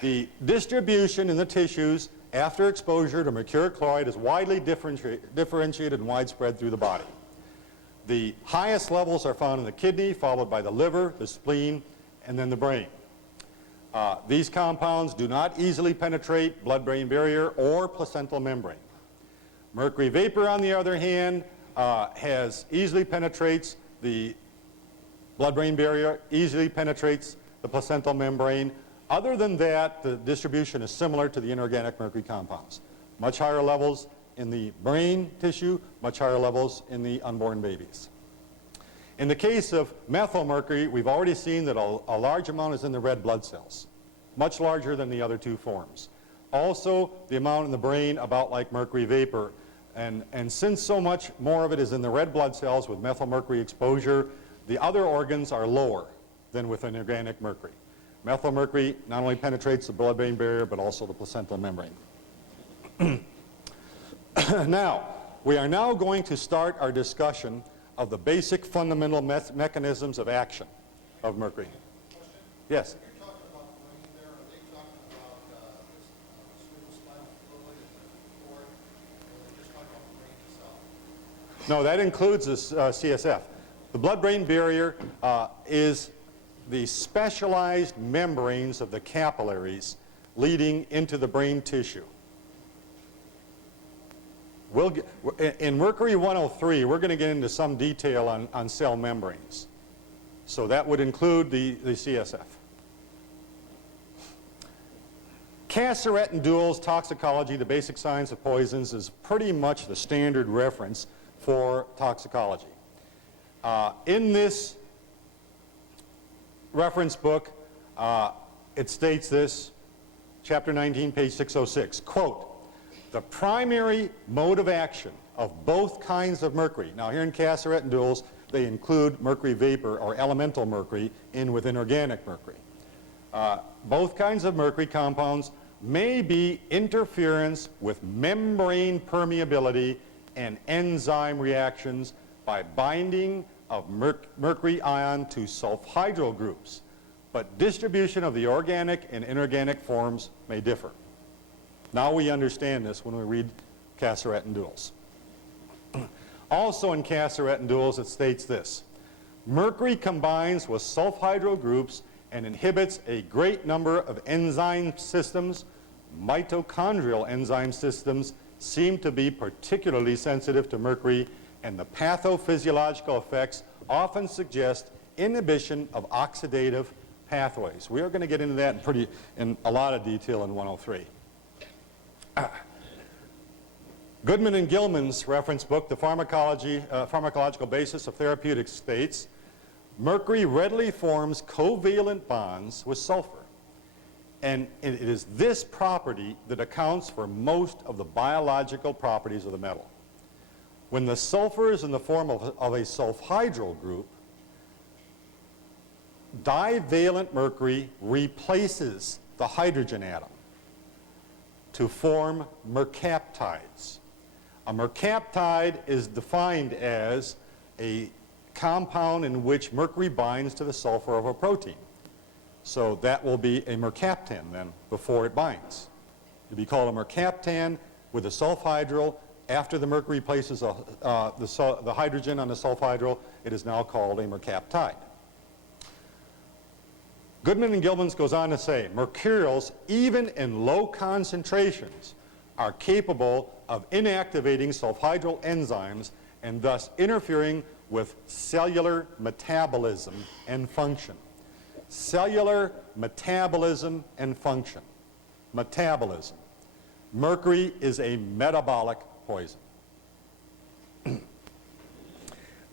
the distribution in the tissues after exposure to mercuric chloride is widely differentiated and widespread through the body. The highest levels are found in the kidney, followed by the liver, the spleen, and then the brain. These compounds do not easily penetrate blood-brain barrier or placental membrane. Mercury vapor, on the other hand, easily penetrates the blood-brain barrier, easily penetrates the placental membrane. Other than that, the distribution is similar to the inorganic mercury compounds. Much higher levels in the brain tissue, much higher levels in the unborn babies. In the case of methylmercury, we've already seen that a large amount is in the red blood cells, much larger than the other two forms. Also, the amount in the brain about like mercury vapor. And since so much more of it is in the red blood cells with methylmercury exposure, the other organs are lower than with inorganic mercury. Methylmercury not only penetrates the blood-brain barrier, but also the placental membrane. Now, we are now going to start our discussion of the basic fundamental mechanisms of action of mercury. Yes? You're talking about the brain there. Are they talking about this cerebrospinal fluid and the cord? Or are they just talking about the brain itself? No, that includes the CSF. The blood-brain barrier is the specialized membranes of the capillaries leading into the brain tissue. In Mercury 103, we're going to get into some detail on cell membranes. So that would include the CSF. Casseret and Duell's Toxicology, the Basic Science of Poisons, is pretty much the standard reference for toxicology. In this reference book, it states this, chapter 19, page 606, quote, "The primary mode of action of both kinds of mercury," now here in Casseret and Duels, they include mercury vapor or elemental mercury in with inorganic mercury. Both kinds of mercury compounds may be interference with membrane permeability and enzyme reactions by binding of mercury ion to sulfhydryl groups, but distribution of the organic and inorganic forms may differ. Now we understand this when we read Casseret and Duels. Also in Casseret and Duels it states this: mercury combines with sulfhydryl groups and inhibits a great number of enzyme systems. Mitochondrial enzyme systems seem to be particularly sensitive to mercury, and the pathophysiological effects often suggest inhibition of oxidative pathways. We are going to get into that in a lot of detail in 103. Goodman and Gilman's reference book, The Pharmacological Basis of Therapeutics, states, mercury readily forms covalent bonds with sulfur, and it is this property that accounts for most of the biological properties of the metal. When the sulfur is in the form of a sulfhydryl group, divalent mercury replaces the hydrogen atom to form mercaptides. A mercaptide is defined as a compound in which mercury binds to the sulfur of a protein. So that will be a mercaptan then before it binds. It'll be called a mercaptan with a sulfhydryl. After the mercury places the hydrogen on the sulfhydryl, it is now called a mercaptide. Goodman and Gilman's goes on to say, mercurials, even in low concentrations, are capable of inactivating sulfhydryl enzymes and thus interfering with cellular metabolism and function. Cellular metabolism and function. Metabolism. Mercury is a metabolic poison.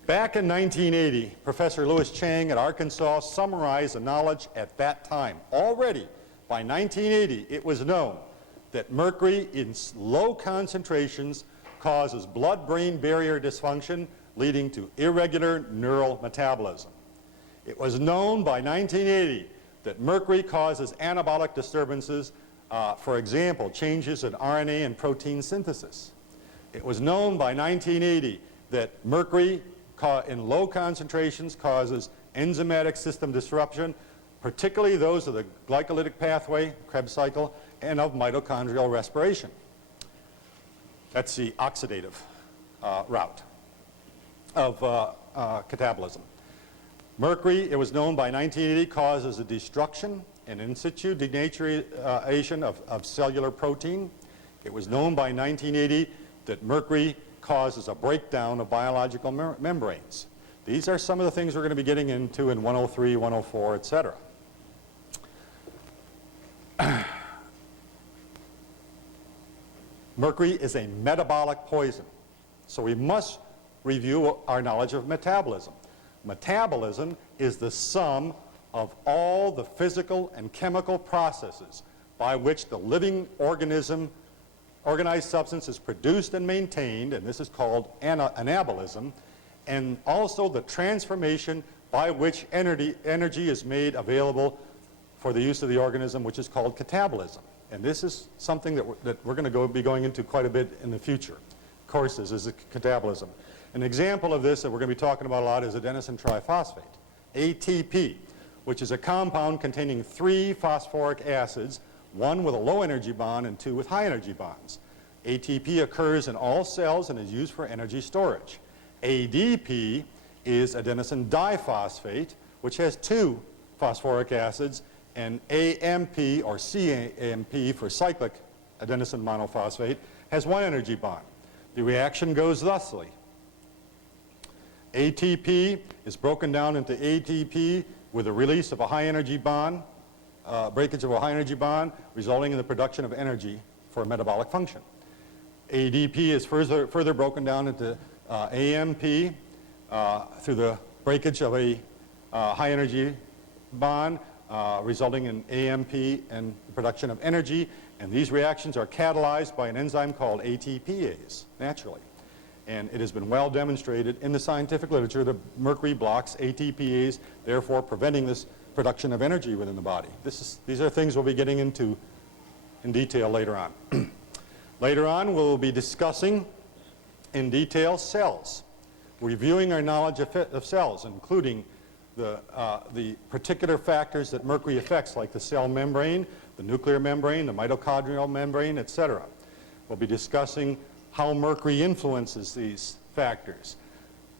Back in 1980, Professor Louis Chang at Arkansas summarized the knowledge at that time. Already, by 1980, it was known that mercury in low concentrations causes blood-brain barrier dysfunction, leading to irregular neural metabolism. It was known by 1980 that mercury causes anabolic disturbances, for example, changes in RNA and protein synthesis. It was known by 1980 that mercury in low concentrations causes enzymatic system disruption, particularly those of the glycolytic pathway, Krebs cycle, and of mitochondrial respiration. That's the oxidative route of catabolism. Mercury, it was known by 1980, causes a destruction and in situ denaturation of cellular protein. It was known by 1980 that mercury causes a breakdown of biological membranes. These are some of the things we're going to be getting into in 103, 104, etc. Mercury is a metabolic poison, so we must review our knowledge of metabolism. Metabolism is the sum of all the physical and chemical processes by which the living organized substance is produced and maintained, and this is called anabolism, and also the transformation by which energy is made available for the use of the organism, which is called catabolism. And this is something that we're going to be going into quite a bit in the future. Courses is catabolism. An example of this that we're going to be talking about a lot is adenosine triphosphate, ATP, which is a compound containing 3 phosphoric acids, 1 with a low energy bond and 2 with high energy bonds. ATP occurs in all cells and is used for energy storage. ADP is adenosine diphosphate, which has 2 phosphoric acids, and AMP, or CAMP for cyclic adenosine monophosphate, has 1 energy bond. The reaction goes thusly. ATP is broken down into ATP with the release of a high energy bond, breakage of a high energy bond, resulting in the production of energy for metabolic function. ADP is further broken down into AMP through the breakage of a high energy bond, resulting in AMP and production of energy. And these reactions are catalyzed by an enzyme called ATPase, naturally. And it has been well demonstrated in the scientific literature that mercury blocks ATPase, therefore preventing this production of energy within the body. These are things we'll be getting into in detail later on. Later on, we'll be discussing in detail cells, reviewing our knowledge of cells, including the particular factors that mercury affects, like the cell membrane, the nuclear membrane, the mitochondrial membrane, etc. We'll be discussing how mercury influences these factors.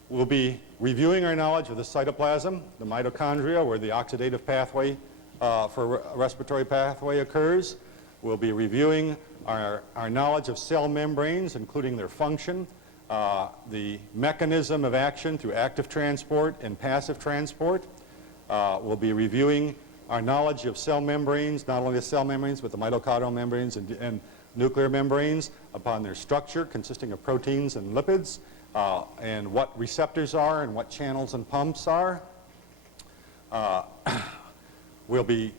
We'll be reviewing our knowledge of the cytoplasm, the mitochondria, where the oxidative pathway for respiratory pathway occurs. We'll be reviewing our knowledge of cell membranes, including their function, the mechanism of action through active transport and passive transport. We'll be reviewing our knowledge of cell membranes, not only the cell membranes, but the mitochondrial membranes and nuclear membranes upon their structure, consisting of proteins and lipids, and what receptors are and what channels and pumps are. We'll be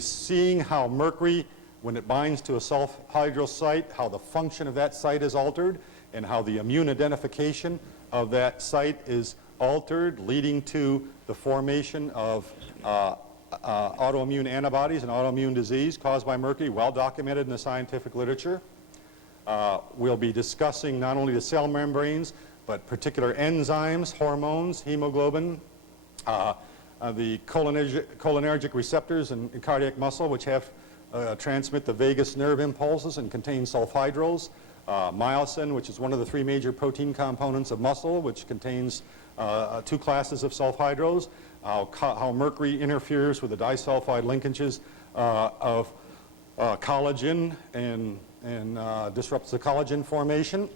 seeing how mercury, when it binds to a sulfhydryl site, how the function of that site is altered, and how the immune identification of that site is altered, leading to the formation of autoimmune antibodies and autoimmune disease caused by mercury, well documented in the scientific literature. We'll be discussing not only the cell membranes, but particular enzymes, hormones, hemoglobin, the cholinergic receptors in cardiac muscle, which transmit the vagus nerve impulses and contain sulfhydryls. Myosin, which is one of the three major protein components of muscle, which contains two classes of sulfhydryls. How mercury interferes with the disulfide linkages of collagen and disrupts the collagen formation.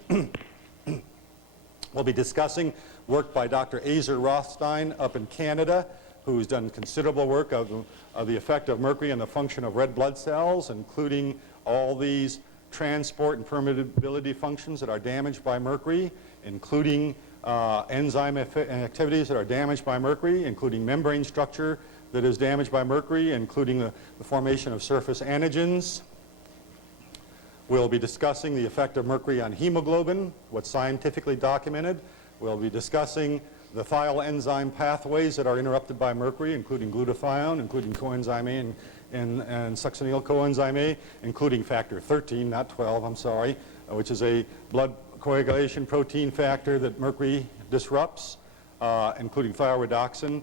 We'll be discussing work by Dr. Azer Rothstein up in Canada, who's done considerable work of the effect of mercury on the function of red blood cells, including all these transport and permeability functions that are damaged by mercury, including enzyme activities that are damaged by mercury, including membrane structure that is damaged by mercury, including the formation of surface antigens. We'll be discussing the effect of mercury on hemoglobin, what's scientifically documented. We'll be discussing the thiol enzyme pathways that are interrupted by mercury, including glutathione, including coenzyme A and succinyl coenzyme A, including factor 13, not 12, I'm sorry, which is a blood coagulation protein factor that mercury disrupts, including thioredoxin,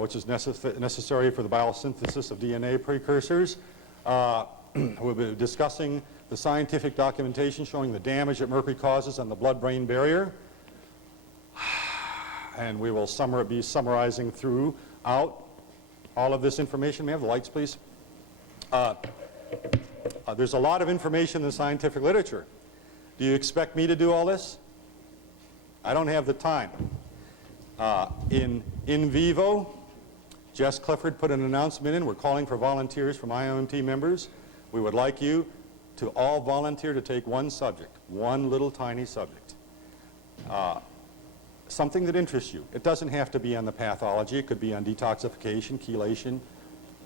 which is necessary for the biosynthesis of DNA precursors. We'll be discussing the scientific documentation showing the damage that mercury causes on the blood-brain barrier. And we will be summarizing throughout all of this information. May I have the lights, please? There's a lot of information in the scientific literature. Do you expect me to do all this? I don't have the time. In vivo, Jess Clifford put an announcement in. We're calling for volunteers from IAOMT members. We would like you to all volunteer to take one subject, one little tiny subject. Something that interests you. It doesn't have to be on the pathology. It could be on detoxification, chelation,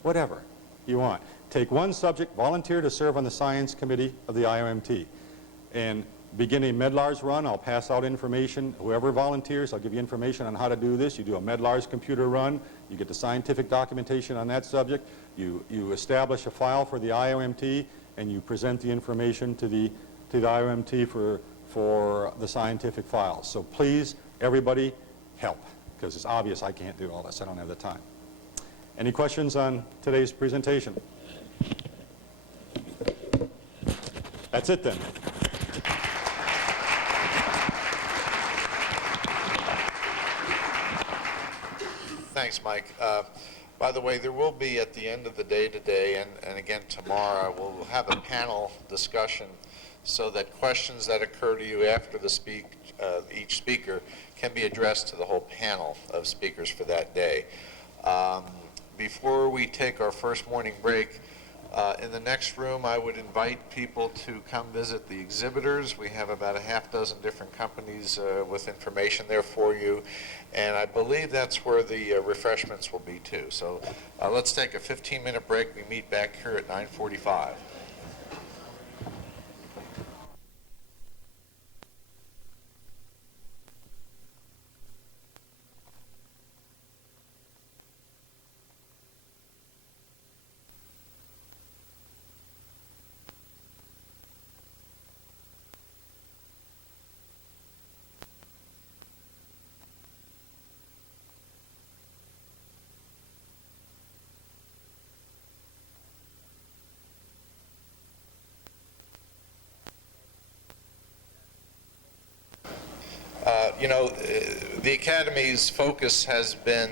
whatever you want. Take one subject, volunteer to serve on the science committee of the IAOMT. And begin a Medlars run. I'll pass out information. Whoever volunteers, I'll give you information on how to do this. You do a Medlars computer run. You get the scientific documentation on that subject. You establish a file for the IAOMT, and you present the information to the IAOMT for the scientific files. So please, everybody, help, because it's obvious I can't do all this. I don't have the time. Any questions on today's presentation? That's it then. Thanks, Mike. By the way, there will be at the end of the day today and again tomorrow, we'll have a panel discussion so that questions that occur to you after each speaker can be addressed to the whole panel of speakers for that day. Before we take our first morning break, In the next room, I would invite people to come visit the exhibitors. We have about a half dozen different companies with information there for you. And I believe that's where the refreshments will be too. So let's take a 15-minute break. We meet back here at 9:45. The Academy's focus has been,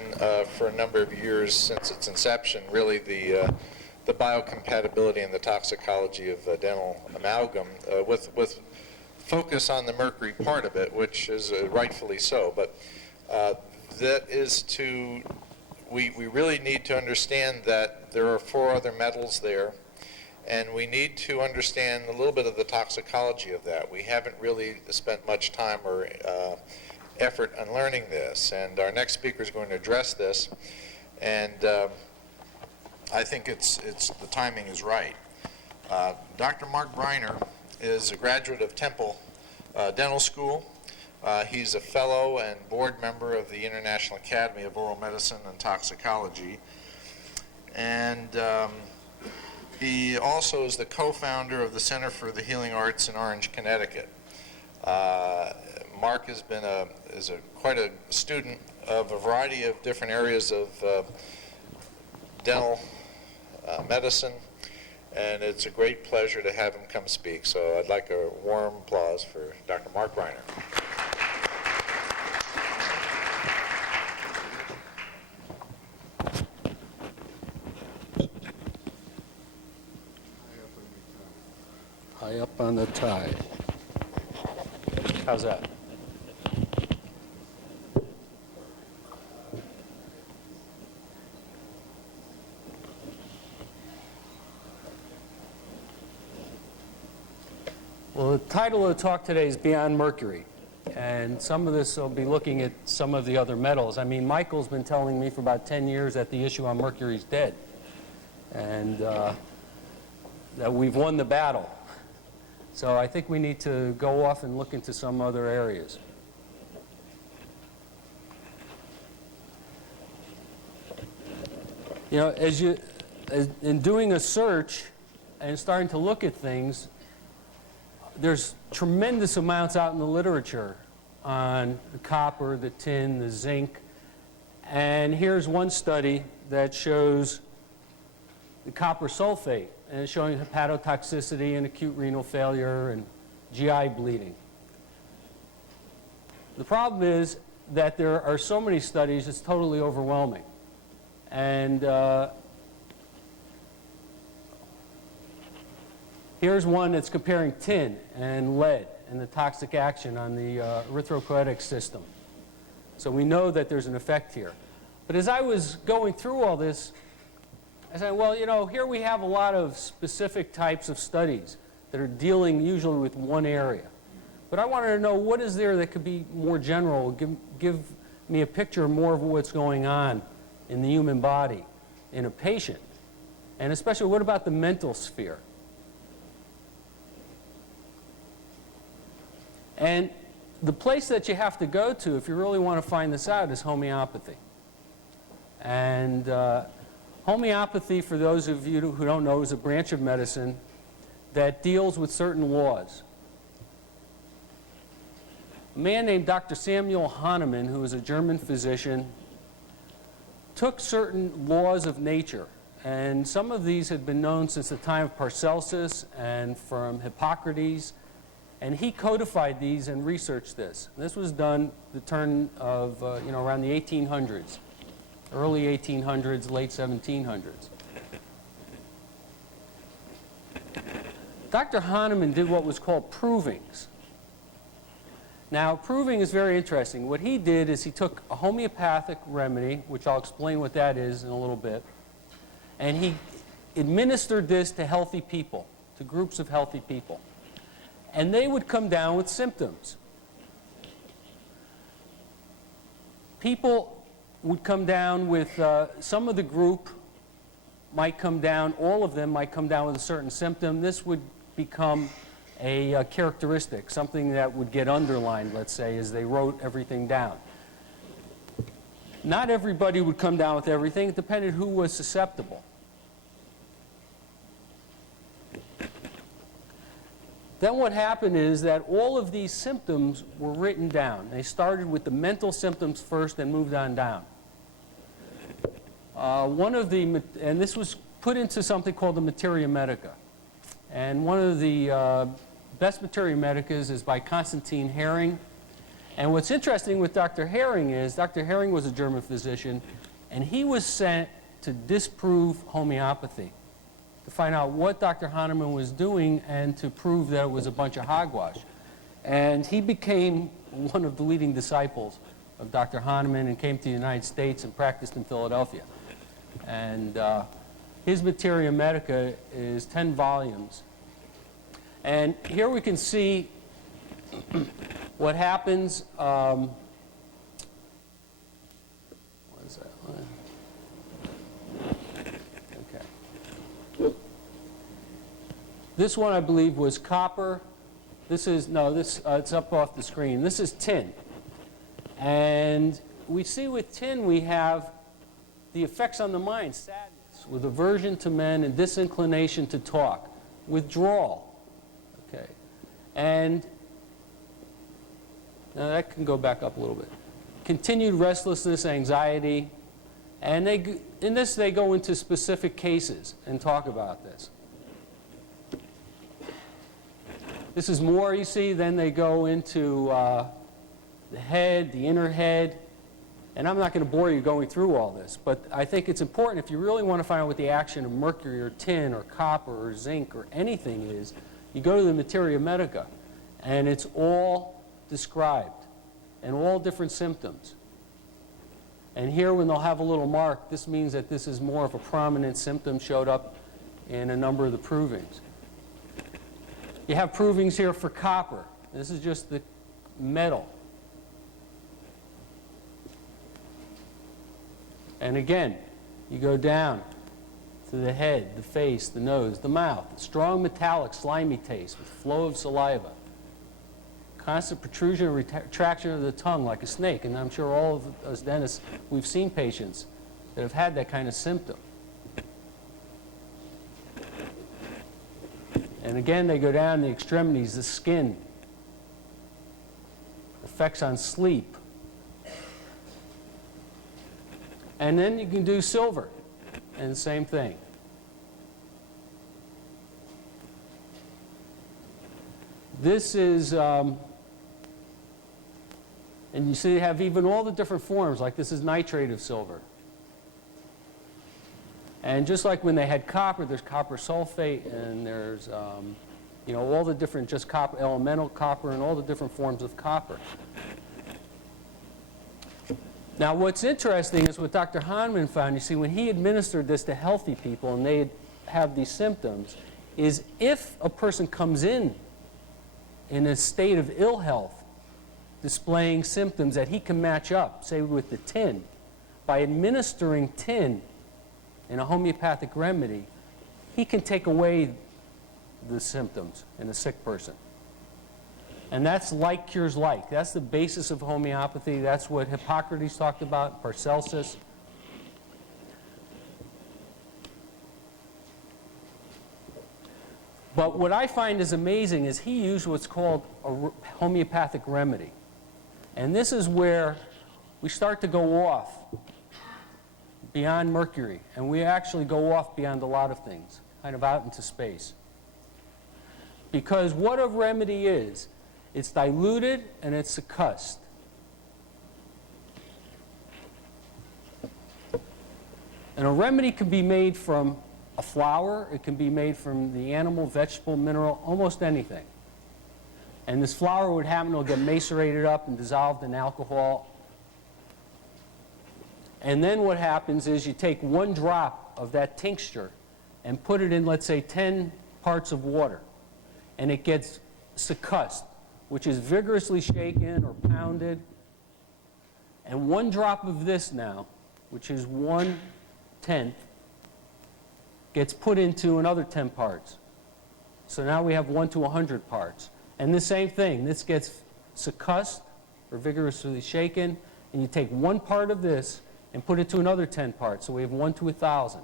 for a number of years since its inception, really the biocompatibility and the toxicology of dental amalgam, with focus on the mercury part of it, which is rightfully so. But that is we really need to understand that there are 4 other metals there, and we need to understand a little bit of the toxicology of that. We haven't really spent much time or effort on learning this, and our next speaker is going to address this, and I think the timing is right. Dr. Mark Breiner is a graduate of Temple Dental School. He's a fellow and board member of the International Academy of Oral Medicine and Toxicology, and he also is the co-founder of the Center for the Healing Arts in Orange, Connecticut. Mark has been quite a student of a variety of different areas of dental medicine, and it's a great pleasure to have him come speak. So I'd like a warm applause for Dr. Mark Breiner. High up on the tie. How's that? Well, the title of the talk today is Beyond Mercury. And some of this will be looking at some of the other metals. I mean, Michael's been telling me for about 10 years that the issue on mercury is dead. And that we've won the battle. So I think we need to go off and look into some other areas. You know, in doing a search and starting to look at things, there's tremendous amounts out in the literature on the copper, the tin, the zinc. And here's one study that shows the copper sulfate, and it's showing hepatotoxicity and acute renal failure and GI bleeding. The problem is that there are so many studies, it's totally overwhelming. And here's one that's comparing tin and lead and the toxic action on the erythropoietic system. So we know that there's an effect here. But as I was going through all this, I said, well, you know, here we have a lot of specific types of studies that are dealing usually with one area. But I wanted to know what is there that could be more general, give me a picture more of what's going on in the human body, in a patient. And especially, what about the mental sphere? And the place that you have to go to if you really want to find this out is homeopathy. And homeopathy, for those of you who don't know, is a branch of medicine that deals with certain laws. A man named Dr. Samuel Hahnemann, who was a German physician, took certain laws of nature, and some of these had been known since the time of Paracelsus and from Hippocrates, and he codified these and researched this. This was done the turn of, around the 1800s. Early 1800s, late 1700s. Dr. Hahnemann did what was called provings. Now, proving is very interesting. What he did is he took a homeopathic remedy, which I'll explain what that is in a little bit, and he administered this to healthy people, to groups of healthy people. And they would come down with symptoms. People would come down with, some of the group might come down, all of them might come down with a certain symptom. This would become a characteristic, something that would get underlined, let's say, as they wrote everything down. Not everybody would come down with everything. It depended who was susceptible. Then what happened is that all of these symptoms were written down. They started with the mental symptoms first and moved on down. And this was put into something called the Materia Medica. And one of the best Materia Medicas is by Constantine Hering. And what's interesting with Dr. Hering is Dr. Hering was a German physician, and he was sent to disprove homeopathy, to find out what Dr. Hahnemann was doing and to prove that it was a bunch of hogwash. And he became one of the leading disciples of Dr. Hahnemann and came to the United States and practiced in Philadelphia. And his Materia Medica is 10 volumes. And here we can see what happens. What is that? Okay. This one, I believe, was copper. This is, no, this, it's up off the screen. This is tin. And we see with tin we have the effects on the mind: sadness, with aversion to men and disinclination to talk, withdrawal. Okay. And now that can go back up a little bit. Continued restlessness, anxiety, and in this they go into specific cases and talk about this. This is more, you see, then they go into the head, the inner head, and I'm not going to bore you going through all this, but I think it's important if you really want to find out what the action of mercury or tin or copper or zinc or anything is, you go to the Materia Medica, and it's all described, and all different symptoms. And here, when they'll have a little mark, this means that this is more of a prominent symptom, showed up in a number of the provings. You have provings here for copper. This is just the metal. And again, you go down to the head, the face, the nose, the mouth. Strong metallic, slimy taste with flow of saliva. Constant protrusion and retraction of the tongue like a snake. And I'm sure all of us dentists, we've seen patients that have had that kind of symptom. And again, they go down the extremities, the skin. Effects on sleep. And then you can do silver, and the same thing. This is, and you see you have even all the different forms, like this is nitrate of silver. And just like when they had copper, there's copper sulfate, and there's, you know, all the different just copper, elemental copper, and all the different forms of copper. Now, what's interesting is what Dr. Hahnemann found, you see, when he administered this to healthy people and they have these symptoms, is if a person comes in a state of ill health, displaying symptoms that he can match up, say with the tin, by administering tin in a homeopathic remedy, he can take away the symptoms in a sick person. And that's like cures like. That's the basis of homeopathy. That's what Hippocrates talked about, Paracelsus. But what I find is amazing is he used what's called a homeopathic remedy. And this is where we start to go off beyond mercury. And we actually go off beyond a lot of things, kind of out into space. Because what a remedy is, it's diluted and it's succussed. And a remedy can be made from a flower, it can be made from the animal, vegetable, mineral, almost anything. And this flower would happen to get macerated up and dissolved in alcohol. And then what happens is you take one drop of that tincture and put it in, let's say, 10 parts of water, and it gets succussed, which is vigorously shaken or pounded, and 1 drop of this now, which is 1/10, gets put into another 10 parts. So now we have 1 to 100 parts. And the same thing, this gets succussed or vigorously shaken, and you take 1 part of this and put it to another 10 parts. So we have 1 to 1,000.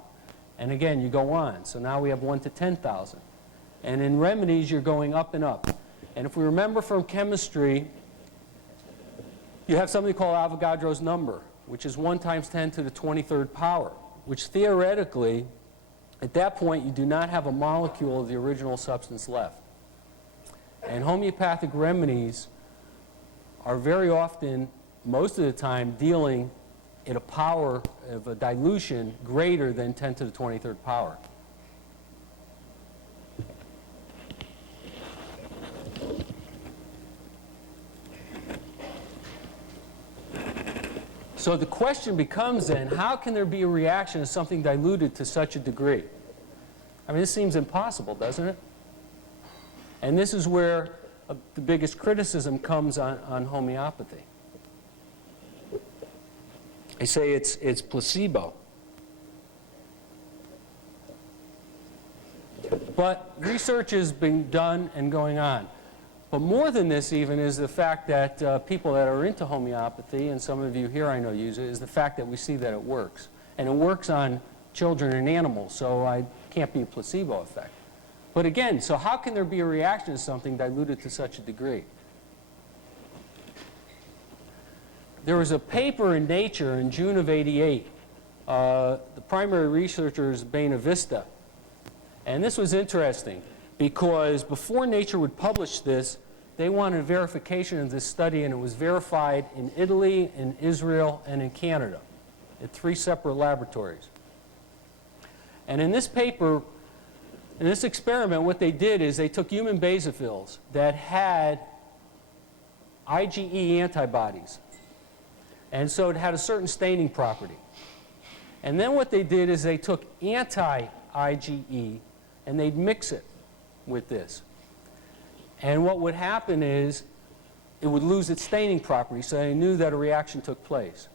And again, you go on. So now we have 1 to 10,000. And in remedies, you're going up and up. And if we remember from chemistry, you have something called Avogadro's number, which is 1 times 10 to the 23rd power, which theoretically, at that point, you do not have a molecule of the original substance left. And homeopathic remedies are very often, most of the time, dealing at a power of a dilution greater than 10 to the 23rd power. So the question becomes then, how can there be a reaction to something diluted to such a degree? I mean, this seems impossible, doesn't it? And this is where the biggest criticism comes on homeopathy. They say it's placebo. But research has been done and going on. But more than this even is the fact that people that are into homeopathy, and some of you here I know use it, is the fact that we see that it works. And it works on children and animals, so it can't be a placebo effect. But again, so how can there be a reaction to something diluted to such a degree? There was a paper in Nature in June of '88. The primary researcher is Buena Vista. And this was interesting because before Nature would publish this, they wanted verification of this study, and it was verified in Italy, in Israel, and in Canada at 3 separate laboratories. And in this paper, in this experiment, what they did is they took human basophils that had IgE antibodies. And so it had a certain staining property. And then what they did is they took anti-IgE and they'd mix it with this. And what would happen is it would lose its staining property, so they knew that a reaction took place.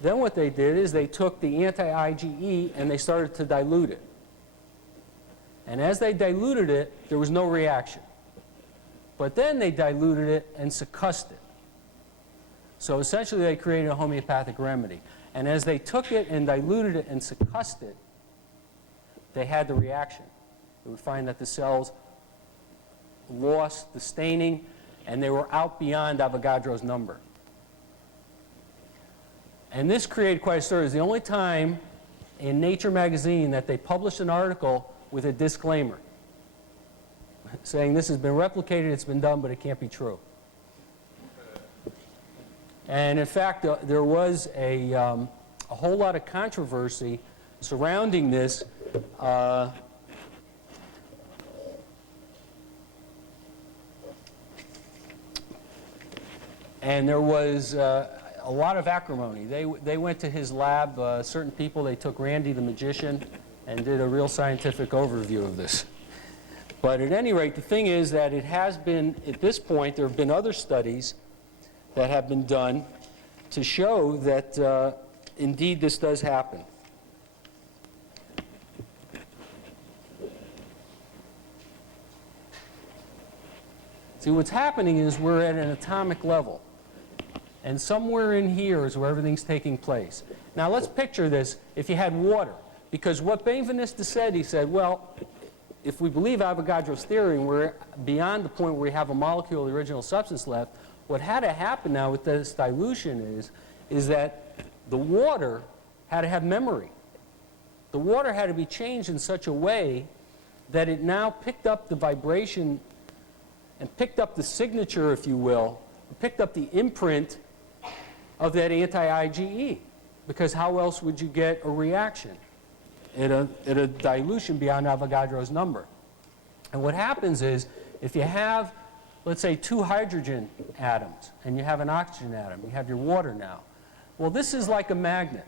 Then what they did is they took the anti-IgE and they started to dilute it. And as they diluted it, there was no reaction. But then they diluted it and succussed it. So essentially they created a homeopathic remedy. And as they took it and diluted it and succussed it, they had the reaction. They would find that the cells lost the staining and they were out beyond Avogadro's number. And this created quite a story. It was the only time in Nature magazine that they published an article with a disclaimer saying this has been replicated, it's been done, but it can't be true. And in fact, there was a whole lot of controversy surrounding this. And there was a lot of acrimony. They went to his lab, certain people, they took Randy the magician and did a real scientific overview of this. But at any rate, the thing is that it has been, at this point, there have been other studies that have been done to show that indeed this does happen. See, what's happening is we're at an atomic level. And somewhere in here is where everything's taking place. Now let's picture this if you had water. Because what Buena said, he said, well, if we believe Avogadro's theory and we're beyond the point where we have a molecule of the original substance left, what had to happen now with this dilution is that the water had to have memory. The water had to be changed in such a way that it now picked up the vibration and picked up the signature, if you will, picked up the imprint of that anti-IgE. Because how else would you get a reaction at a dilution beyond Avogadro's number? And what happens is, if you have, let's say, 2 hydrogen atoms, and you have an oxygen atom, you have your water now. Well, this is like a magnet.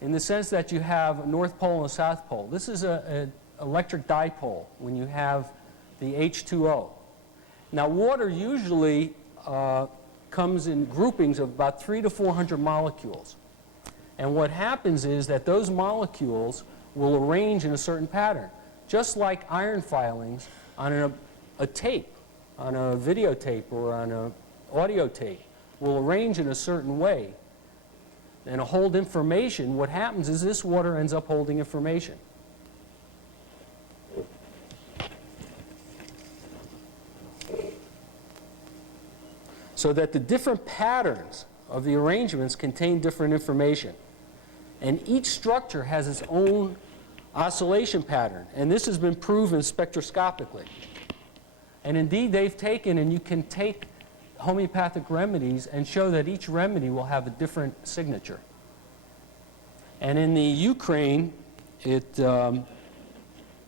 in the sense that you have a north pole and a south pole. This is an electric dipole when you have the H2O. Now, water usually comes in groupings of about 300 to 400 molecules. And what happens is that those molecules will arrange in a certain pattern, just like iron filings on a tape, on a videotape or on an audio tape, will arrange in a certain way and hold information. What happens is this water ends up holding information. So that the different patterns of the arrangements contain different information. And each structure has its own oscillation pattern. And this has been proven spectroscopically. And indeed, they've taken, and you can take homeopathic remedies and show that each remedy will have a different signature. And in the Ukraine, in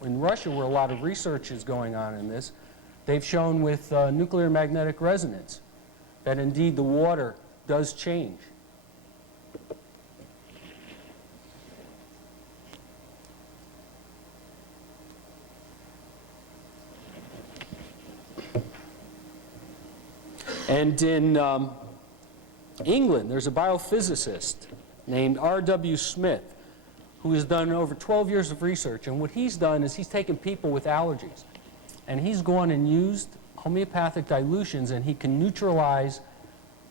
Russia, where a lot of research is going on in this, they've shown with nuclear magnetic resonance that indeed the water does change. And in England, there's a biophysicist named R.W. Smith who has done over 12 years of research. And what he's done is he's taken people with allergies, and he's gone and used homeopathic dilutions, and he can neutralize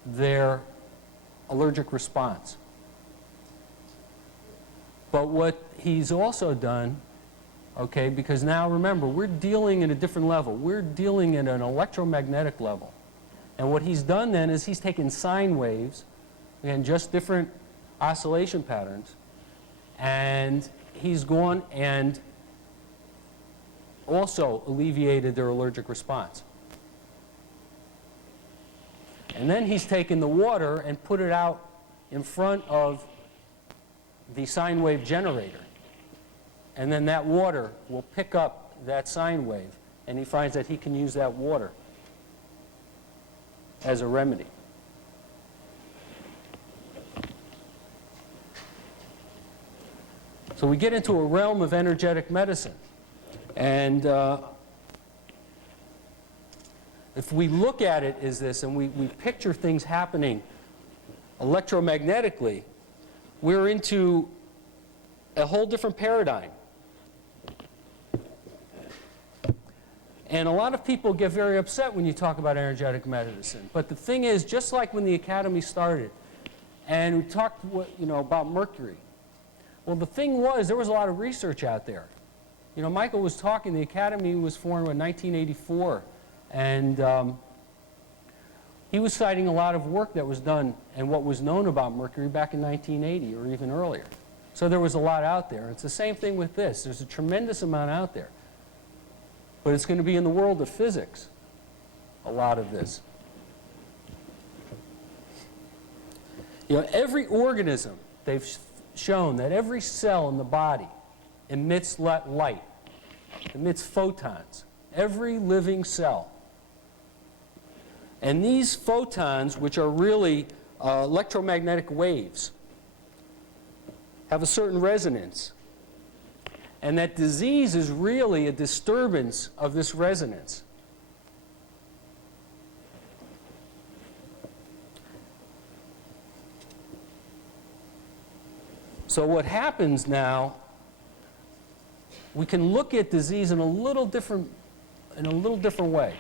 their allergic response. But what he's also done, okay, because now remember, we're dealing at a different level. We're dealing at an electromagnetic level. And what he's done then is he's taken sine waves, and just different oscillation patterns, and he's gone and also alleviated their allergic response. And then he's taken the water and put it out in front of the sine wave generator. And then that water will pick up that sine wave, and he finds that he can use that water as a remedy. So we get into a realm of energetic medicine. And if we look at it as this, and we picture things happening electromagnetically, we're into a whole different paradigm. And a lot of people get very upset when you talk about energetic medicine. But the thing is, just like when the Academy started, and we talked about mercury, well, the thing was, there was a lot of research out there. You know, Michael was talking, the Academy was formed in 1984, and he was citing a lot of work that was done and what was known about mercury back in 1980 or even earlier. So there was a lot out there. It's the same thing with this. There's a tremendous amount out there. But it's going to be in the world of physics, a lot of this. You know, every organism, they've shown that every cell in the body emits light, emits photons. Every living cell. And these photons, which are really electromagnetic waves, have a certain resonance. And that disease is really a disturbance of this resonance. So what happens now, we can look at disease in a little different way.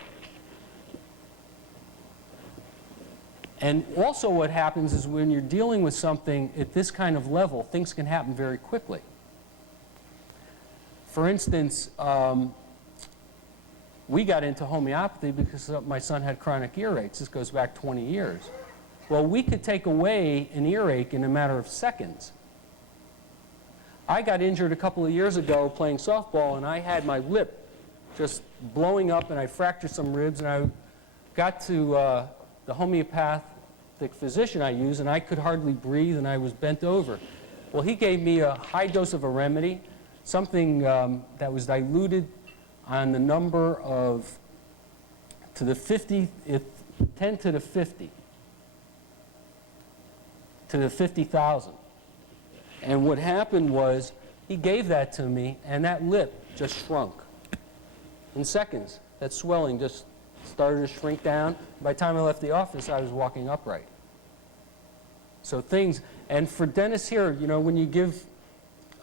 And also what happens is when you're dealing with something at this kind of level, things can happen very quickly. For instance, we got into homeopathy because my son had chronic earaches. This goes back 20 years. Well, we could take away an earache in a matter of seconds. I got injured a couple of years ago playing softball, and I had my lip just blowing up, and I fractured some ribs, and I got to the homeopathic physician I use, and I could hardly breathe, and I was bent over. Well, he gave me a high dose of a remedy, something that was diluted on the number of, to the 50, 10 to the 50, to the 50,000. And what happened was he gave that to me, and that lip just shrunk. In seconds, that swelling just started to shrink down. By the time I left the office, I was walking upright. So things, and for dentists here, you know, when you give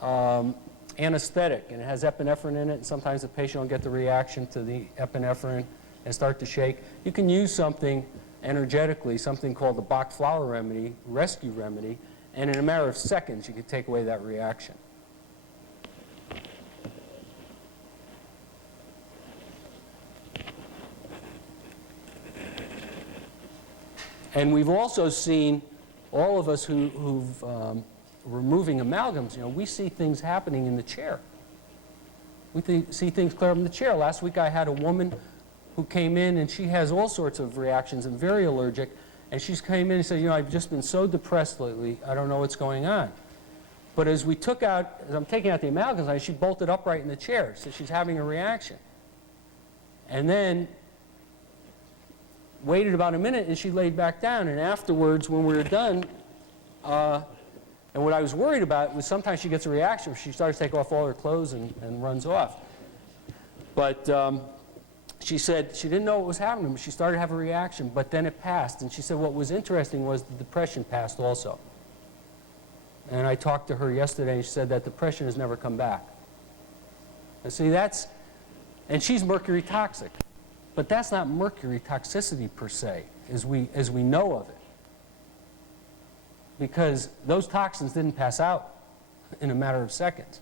anesthetic and it has epinephrine in it, and sometimes the patient will get the reaction to the epinephrine and start to shake, you can use something energetically, something called the Bach flower remedy, rescue remedy, and in a matter of seconds you can take away that reaction. And we've also seen, all of us who've removing amalgams, you know, we see things happening in the chair. We see things clear up in the chair. Last week I had a woman who came in and she has all sorts of reactions and very allergic, and she came in and said, you know, I've just been so depressed lately, I don't know what's going on. But as I'm taking out the amalgams, she bolted upright in the chair, so she's having a reaction. And then waited about a minute and she laid back down, and afterwards when we were done, and what I was worried about was sometimes she gets a reaction, she starts to take off all her clothes and runs off. But she said she didn't know what was happening, but she started to have a reaction, but then it passed. And she said what was interesting was the depression passed also. And I talked to her yesterday and she said that depression has never come back. And see, and she's mercury toxic. But that's not mercury toxicity per se, as we know of it. Because those toxins didn't pass out in a matter of seconds.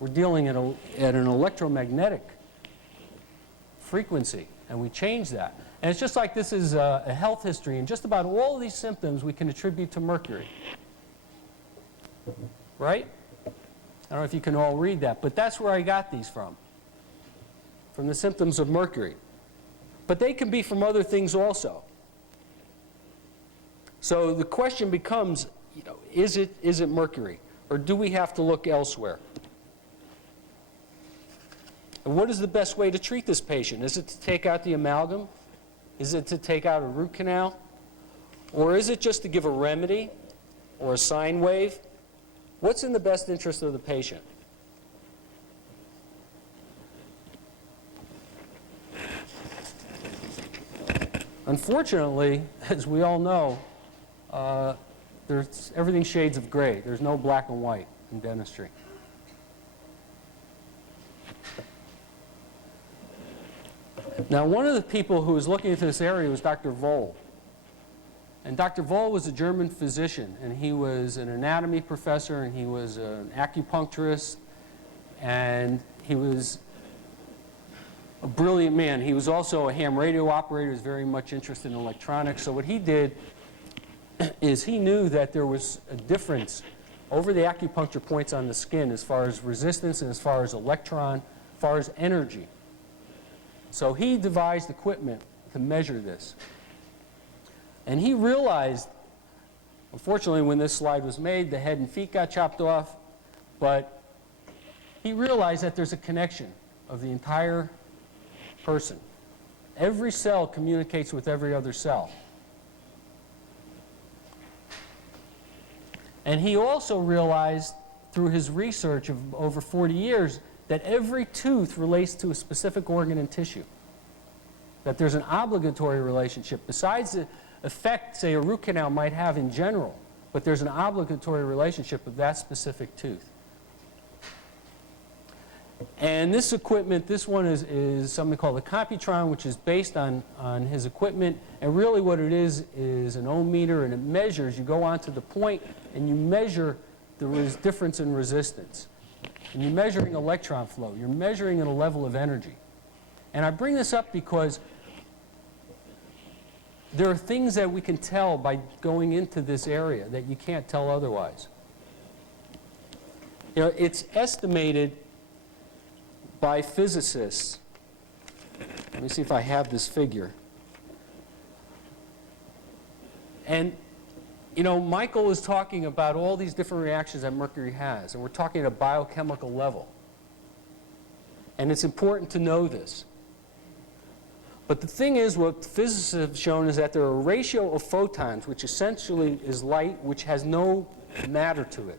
We're dealing at an electromagnetic frequency, and we change that. And it's just like this is a health history, and just about all of these symptoms we can attribute to mercury. Right? I don't know if you can all read that, but that's where I got these from the symptoms of mercury. But they can be from other things also. So the question becomes, you know, is it mercury, or do we have to look elsewhere? And what is the best way to treat this patient? Is it to take out the amalgam? Is it to take out a root canal? Or is it just to give a remedy or a sine wave? What's in the best interest of the patient? Unfortunately, as we all know, everything shades of gray. There's no black and white in dentistry. Now, one of the people who was looking into this area was Dr. Voll. And Dr. Voll was a German physician, and he was an anatomy professor, and he was an acupuncturist, and he was a brilliant man. He was also a ham radio operator, was very much interested in electronics. So what he did is he knew that there was a difference over the acupuncture points on the skin as far as resistance and as far as electron, as far as energy. So he devised equipment to measure this. And he realized, unfortunately when this slide was made, the head and feet got chopped off, but he realized that there's a connection of the entire person. Every cell communicates with every other cell. And he also realized through his research of over 40 years that every tooth relates to a specific organ and tissue. That there's an obligatory relationship. Besides the effect, say, a root canal might have in general, but there's an obligatory relationship of that specific tooth. And this equipment, this one is something called the Computron, which is based on his equipment. And really what it is an ohm meter, and it measures, you go onto the point and you measure the difference in resistance. And you're measuring electron flow. You're measuring at a level of energy. And I bring this up because there are things that we can tell by going into this area that you can't tell otherwise. You know, it's estimated by physicists. Let me see if I have this figure. And, you know, Michael was talking about all these different reactions that mercury has, and we're talking at a biochemical level. And it's important to know this. But the thing is, what physicists have shown is that there are a ratio of photons, which essentially is light, which has no matter to it.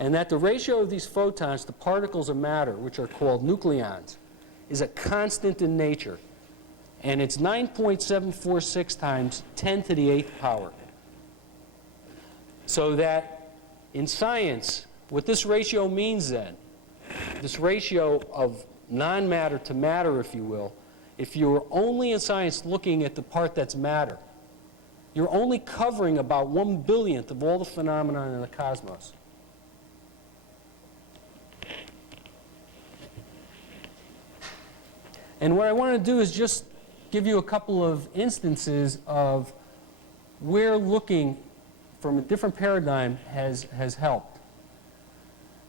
and that the ratio of these photons to particles of matter, which are called nucleons, is a constant in nature, and it's 9.746 times 10 to the 8th power. So that in science, what this ratio means then, this ratio of non-matter to matter, if you will, if you're only in science looking at the part that's matter, you're only covering about 1/billionth of all the phenomena in the cosmos. And what I want to do is just give you a couple of instances of where looking from a different paradigm has helped.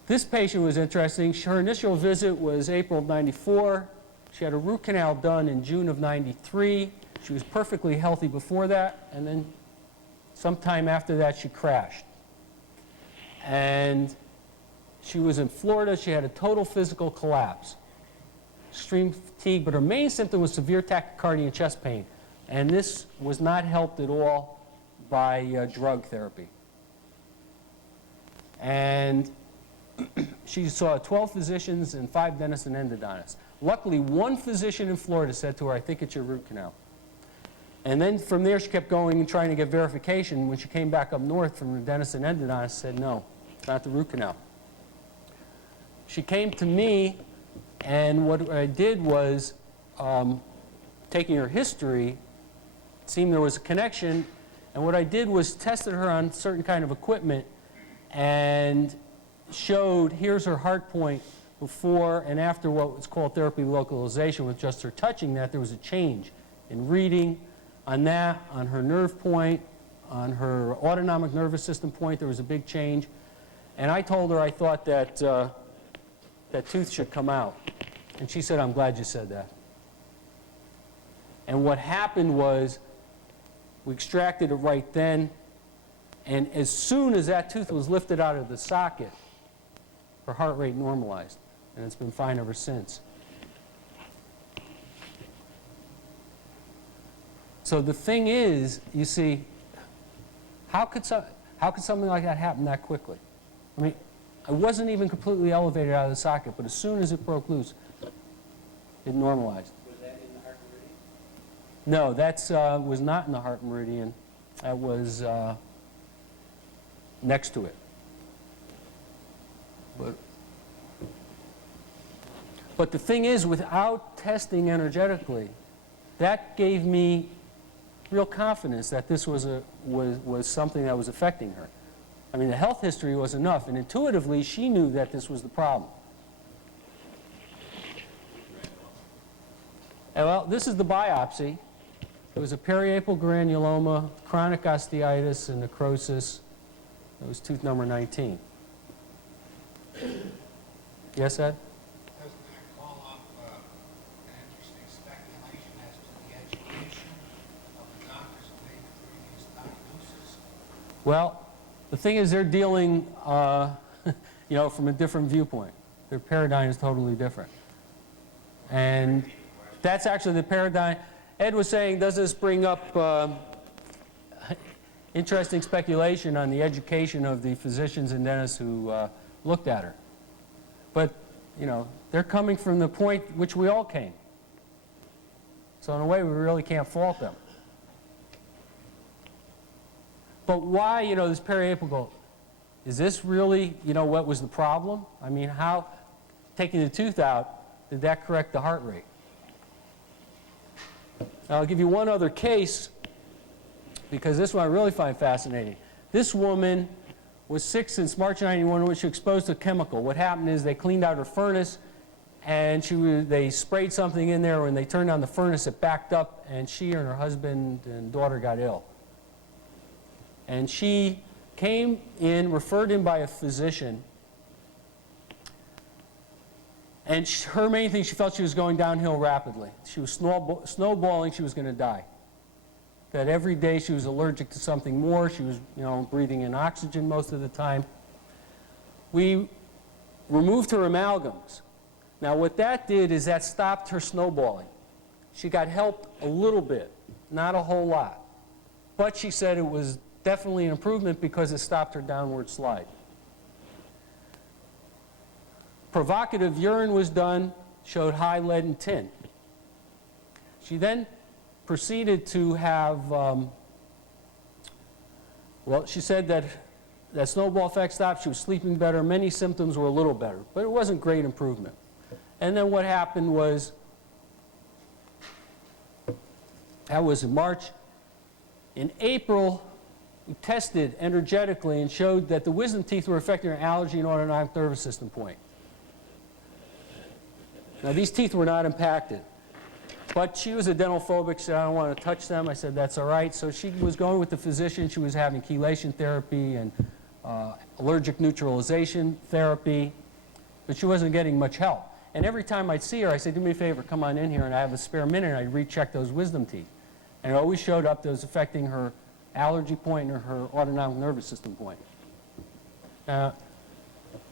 This patient was interesting. Her initial visit was April of '94. She had a root canal done in June of '93. She was perfectly healthy before that, and then sometime after that she crashed. And she was in Florida. She had a total physical collapse, extreme fatigue, but her main symptom was severe tachycardia and chest pain. And this was not helped at all by drug therapy. And she saw 12 physicians and 5 dentists and endodontists. Luckily, one physician in Florida said to her, "I think it's your root canal." And then from there, she kept going and trying to get verification. When she came back up north from the dentist and endodontist, said, "No, it's not the root canal." She came to me, and what I did was, taking her history, it seemed there was a connection, and what I did was tested her on certain kind of equipment and showed, here's her heart point before and after what was called therapy localization. With just her touching that, there was a change in reading on that, on her nerve point, on her autonomic nervous system point. There was a big change. And I told her I thought that that tooth should come out. And she said, "I'm glad you said that." And what happened was we extracted it right then, and as soon as that tooth was lifted out of the socket, her heart rate normalized, and it's been fine ever since. So the thing is, you see, how could something like that happen that quickly? I mean, I wasn't even completely elevated out of the socket, but as soon as it broke loose, it normalized. Was that in the heart meridian? No, that was not in the heart meridian. That was next to it. But the thing is, without testing energetically, that gave me real confidence that this was something that was affecting her. I mean, the health history was enough, and intuitively she knew that this was the problem. And well, this is the biopsy. It was a periapial granuloma, chronic osteitis, and necrosis. It was tooth number 19. Yes, Ed? Doesn't that call up an interesting speculation as to the education of the doctors who made the previous diagnosis? Well, the thing is, they're dealing, you know, from a different viewpoint. Their paradigm is totally different. And that's actually the paradigm. Ed was saying, does this bring up interesting speculation on the education of the physicians and dentists who looked at her? But, you know, they're coming from the point which we all came. So in a way, we really can't fault them. But why, you know, this periapical, is this really, you know, what was the problem? I mean, how, taking the tooth out, did that correct the heart rate? Now, I'll give you one other case, because this one I really find fascinating. This woman was sick since March 91 when she was exposed to a chemical. What happened is they cleaned out her furnace, and they sprayed something in there. When they turned on the furnace, it backed up, and she and her husband and daughter got ill. And she came in, referred in by a physician, and her main thing, she felt she was going downhill rapidly. She was snowballing, she was going to die. That every day she was allergic to something more. She was, you know, breathing in oxygen most of the time. We removed her amalgams. Now what that did is that stopped her snowballing. She got help a little bit, not a whole lot. But she said it was definitely an improvement because it stopped her downward slide. provocative urine was done, showed high lead and tin. She then proceeded to have, well, she said that snowball effect stopped, she was sleeping better, many symptoms were a little better, but it wasn't great improvement. And then what happened was, that was in March. In April, we tested energetically and showed that the wisdom teeth were affecting her allergy and autonomic nervous system point. Now, these teeth were not impacted, but she was a dental phobic. She said, I don't want to touch them. I said, that's all right. So she was going with the physician. She was having chelation therapy and allergic neutralization therapy, but she wasn't getting much help. And every time I'd see her, I said, do me a favor, come on in here, and I have a spare minute, and I'd recheck those wisdom teeth. And it always showed up that it was affecting her allergy point and her autonomic nervous system point.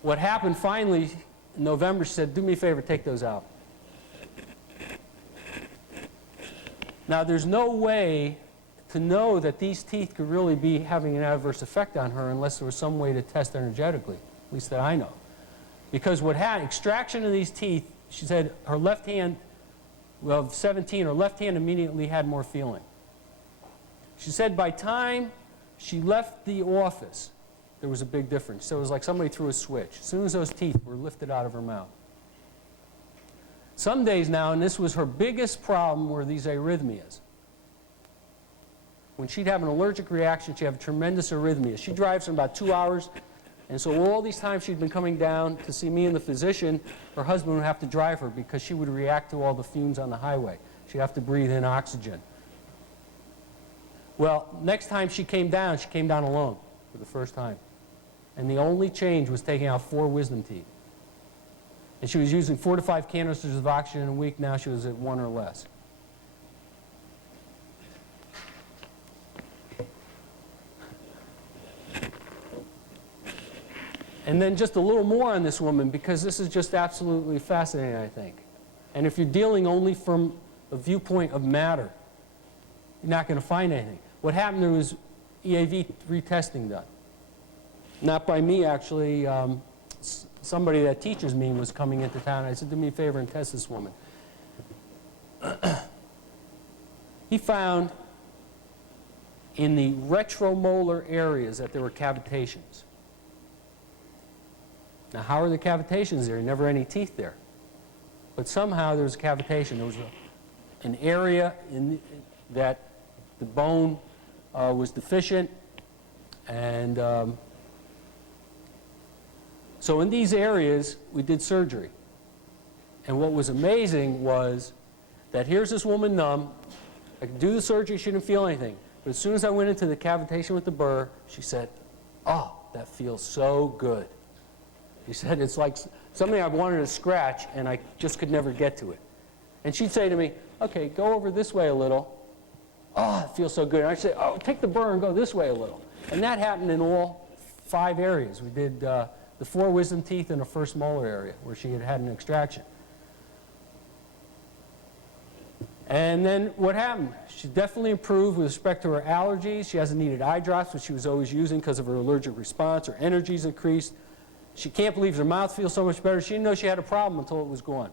What happened finally in November, she said, do me a favor, take those out. Now, there's no way to know that these teeth could really be having an adverse effect on her unless there was some way to test energetically, at least that I know. Because what happened, extraction of these teeth, she said her left hand, well, 17, her left hand immediately had more feeling. She said by time she left the office, there was a big difference. So it was like somebody threw a switch. As soon as those teeth were lifted out of her mouth. Some days now, and this was her biggest problem, were these arrhythmias. When she'd have an allergic reaction, she'd have tremendous arrhythmias. She drives for about 2 hours, and so all these times she'd been coming down to see me and the physician, her husband would have to drive her because she would react to all the fumes on the highway. She'd have to breathe in oxygen. Well, next time she came down alone for the first time. And the only change was taking out 4 wisdom teeth. And she was using 4 to 5 canisters of oxygen a week. Now she was at 1 or less. And then just a little more on this woman, because this is just absolutely fascinating, I think. And if you're dealing only from a viewpoint of matter, you're not going to find anything. What happened, there was EAV retesting done. Not by me, actually. Somebody that teaches me was coming into town. I said, do me a favor and test this woman. He found in the retromolar areas that there were cavitations. Now, how are the cavitations there? Never any teeth there. But somehow there was a cavitation. There was an area that the bone was deficient, and so in these areas we did surgery. And what was amazing was that here's this woman numb. I could do the surgery, she didn't feel anything. But as soon as I went into the cavitation with the burr, she said, oh, that feels so good. She said, it's like something I wanted to scratch and I just could never get to it. And she'd say to me, okay, go over this way a little. Oh, it feels so good. And I'd say, oh, take the burr and go this way a little. And that happened in all 5 areas. We did the 4 wisdom teeth in the first molar area where she had had an extraction. And then what happened? She definitely improved with respect to her allergies. She hasn't needed eye drops, which she was always using because of her allergic response. Her energy's increased. She can't believe her mouth feels so much better. She didn't know she had a problem until it was gone.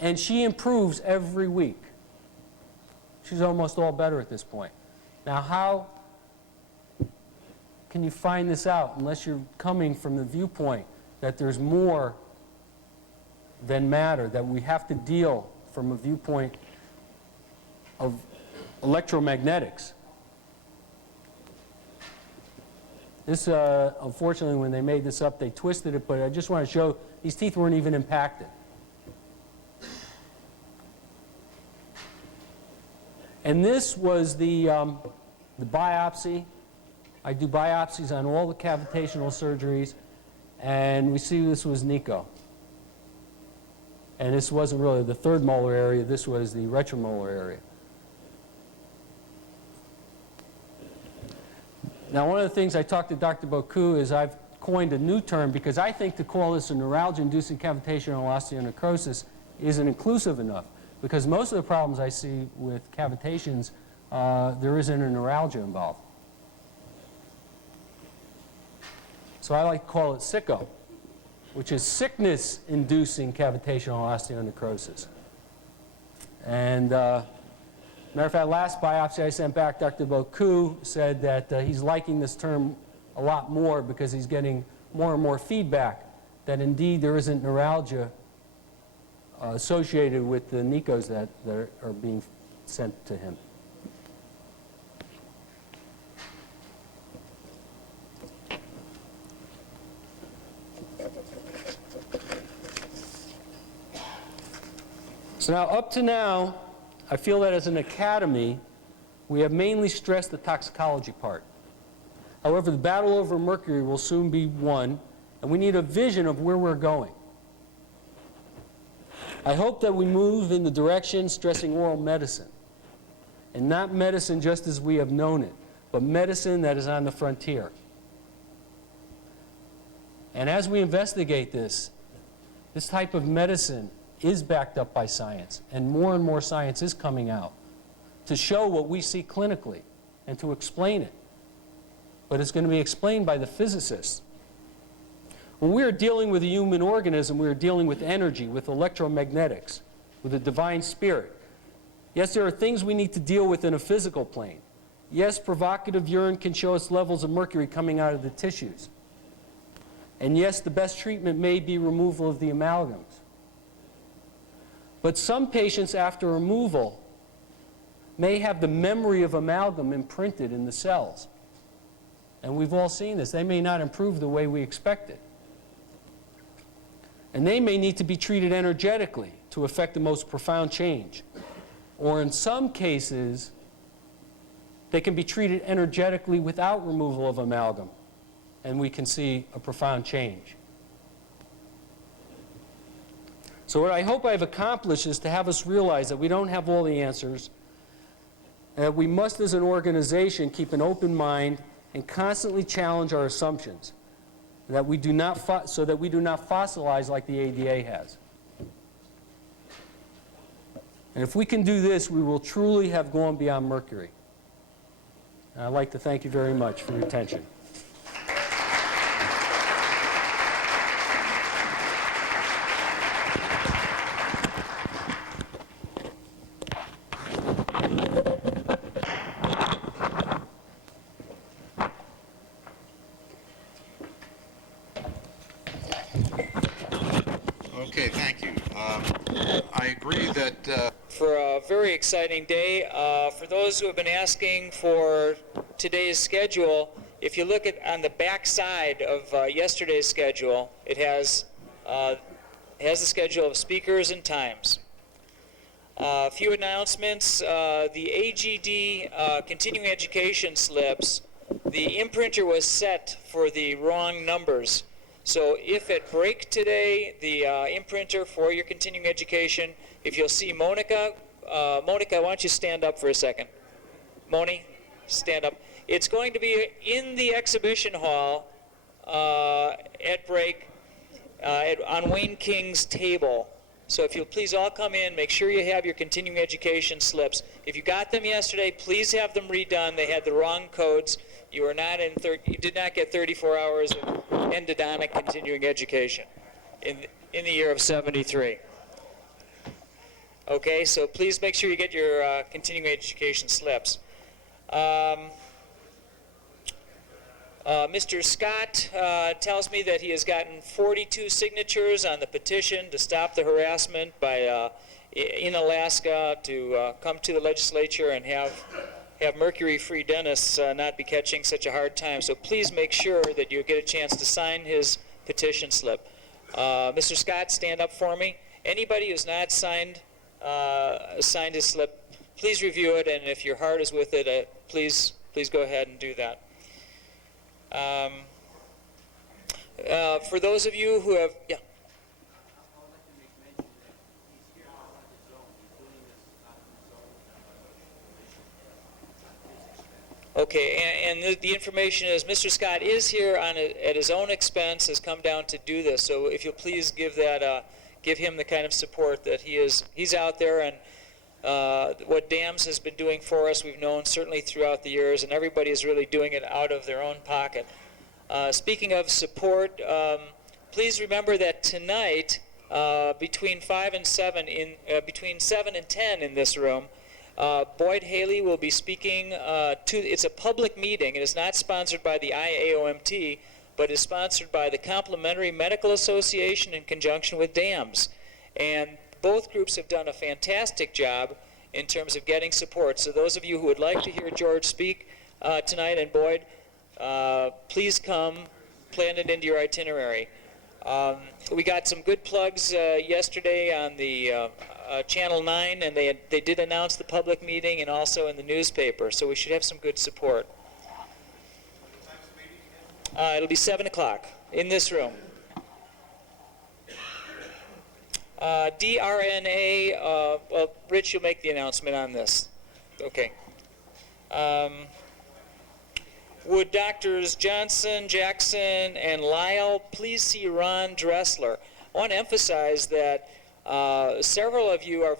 And she improves every week. She's almost all better at this point. Now, how can you find this out unless you're coming from the viewpoint that there's more than matter, that we have to deal from a viewpoint of electromagnetics? This, unfortunately, when they made this up, they twisted it, but I just want to show these teeth weren't even impacted. And this was the biopsy. I do biopsies on all the cavitational surgeries, and we see this was Nico. And this wasn't really the 3rd molar area, this was the retromolar area. Now, one of the things I talked to Dr. Boku is I've coined a new term because I think to call this a neuralgia-inducing cavitational osteonecrosis isn't inclusive enough, because most of the problems I see with cavitations, there isn't a neuralgia involved. So I like to call it sicko, which is sickness-inducing cavitational osteonecrosis. And matter of fact, last biopsy I sent back, Dr. Boku said that he's liking this term a lot more because he's getting more and more feedback that indeed there isn't neuralgia associated with the NICOs that are being sent to him. So now, up to now, I feel that as an academy, we have mainly stressed the toxicology part. However, the battle over mercury will soon be won, and we need a vision of where we're going. I hope that we move in the direction stressing oral medicine, and not medicine just as we have known it, but medicine that is on the frontier. And as we investigate this type of medicine is backed up by science, and more science is coming out to show what we see clinically and to explain it. But it's going to be explained by the physicists. When we are dealing with a human organism, we are dealing with energy, with electromagnetics, with the divine spirit. Yes, there are things we need to deal with in a physical plane. Yes, provocative urine can show us levels of mercury coming out of the tissues. And yes, the best treatment may be removal of the amalgams. But some patients after removal may have the memory of amalgam imprinted in the cells. And we've all seen this. They may not improve the way we expected. And they may need to be treated energetically to effect the most profound change. Or in some cases, they can be treated energetically without removal of amalgam, and we can see a profound change. So what I hope I've accomplished is to have us realize that we don't have all the answers, and that we must, as an organization, keep an open mind and constantly challenge our assumptions, that we do not so that we do not fossilize like the ADA has. And if we can do this, we will truly have gone beyond mercury. And I'd like to thank you very much for your attention. Okay, thank you. I agree that For a very exciting day. For those who have been asking for today's schedule, if you look at on the back side of yesterday's schedule, it has the schedule of speakers and times. A few announcements. The AGD continuing education slips, the imprinter was set for the wrong numbers. So if at break today, the imprinter for your continuing education, if you'll see Monica, Monica, why don't you stand up for a second? Moni, stand up. It's going to be in the exhibition hall at break on Wayne King's table. So if you'll please all come in, make sure you have your continuing education slips. If you got them yesterday, please have them redone. They had the wrong codes. You were not in you did not get 34 hours of endodontic continuing education in the year of 73. Okay, so please make sure you get your continuing education slips. Mr. Scott tells me that he has gotten 42 signatures on the petition to stop the harassment by in Alaska to come to the legislature and have mercury-free dentists not be catching such a hard time. So please make sure that you get a chance to sign his petition slip. Mr. Scott, stand up for me. Anybody who's not signed his slip, please review it, and if your heart is with it, please go ahead and do that. For those of you who have, yeah. Okay, and the information is Mr. Scott is here at his own expense, has come down to do this. So if you'll please give him the kind of support that he's out there, and what DAMS has been doing for us, we've known certainly throughout the years, and everybody is really doing it out of their own pocket. Speaking of support, please remember that tonight, between 5 and 7, between 7 and 10 in this room, Boyd Haley will be speaking it's a public meeting. It is not sponsored by the IAOMT, but is sponsored by the Complementary Medical Association in conjunction with DAMS. And both groups have done a fantastic job in terms of getting support. So those of you who would like to hear George speak tonight, and Boyd, please come, plan it into your itinerary. We got some good plugs yesterday on the Channel 9, and they did announce the public meeting and also in the newspaper, so we should have some good support. It'll be 7 o'clock in this room. DRNA, well, Rich, you'll make the announcement on this. Okay. Would Doctors Johnson, Jackson, and Lyle please see Ron Dressler? I want to emphasize that several of you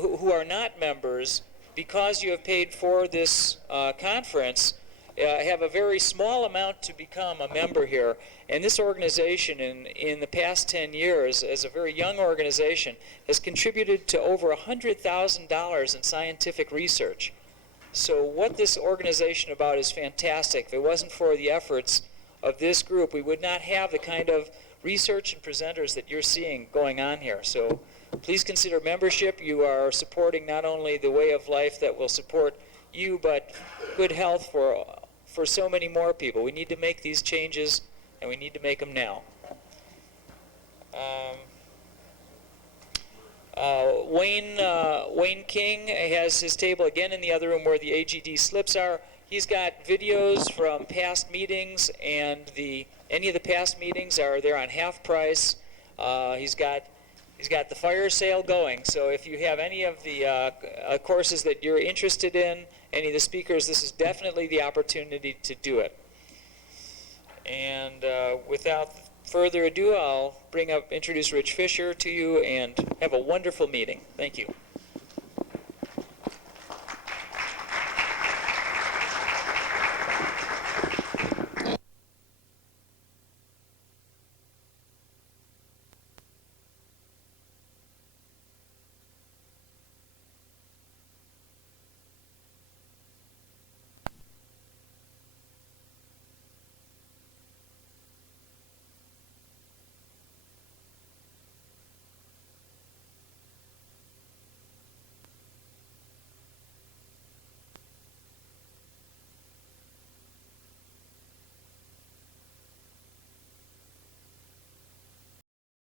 who are not members, because you have paid for this conference, have a very small amount to become a member here. And this organization, in the past 10 years, as a very young organization, has contributed to over $100,000 in scientific research. So what this organization about is fantastic. If it wasn't for the efforts of this group, we would not have the kind of research and presenters that you're seeing going on here. So please consider membership. You are supporting not only the way of life that will support you, but good health for so many more people. We need to make these changes, and we need to make them now. Wayne King has his table again in the other room where the AGD slips are. He's got videos from past meetings, and any of the past meetings are there on half price. He's got the fire sale going. So if you have any of the courses that you're interested in, any of the speakers, this is definitely the opportunity to do it. And without further ado, I'll introduce Rich Fisher to you, and have a wonderful meeting. Thank you.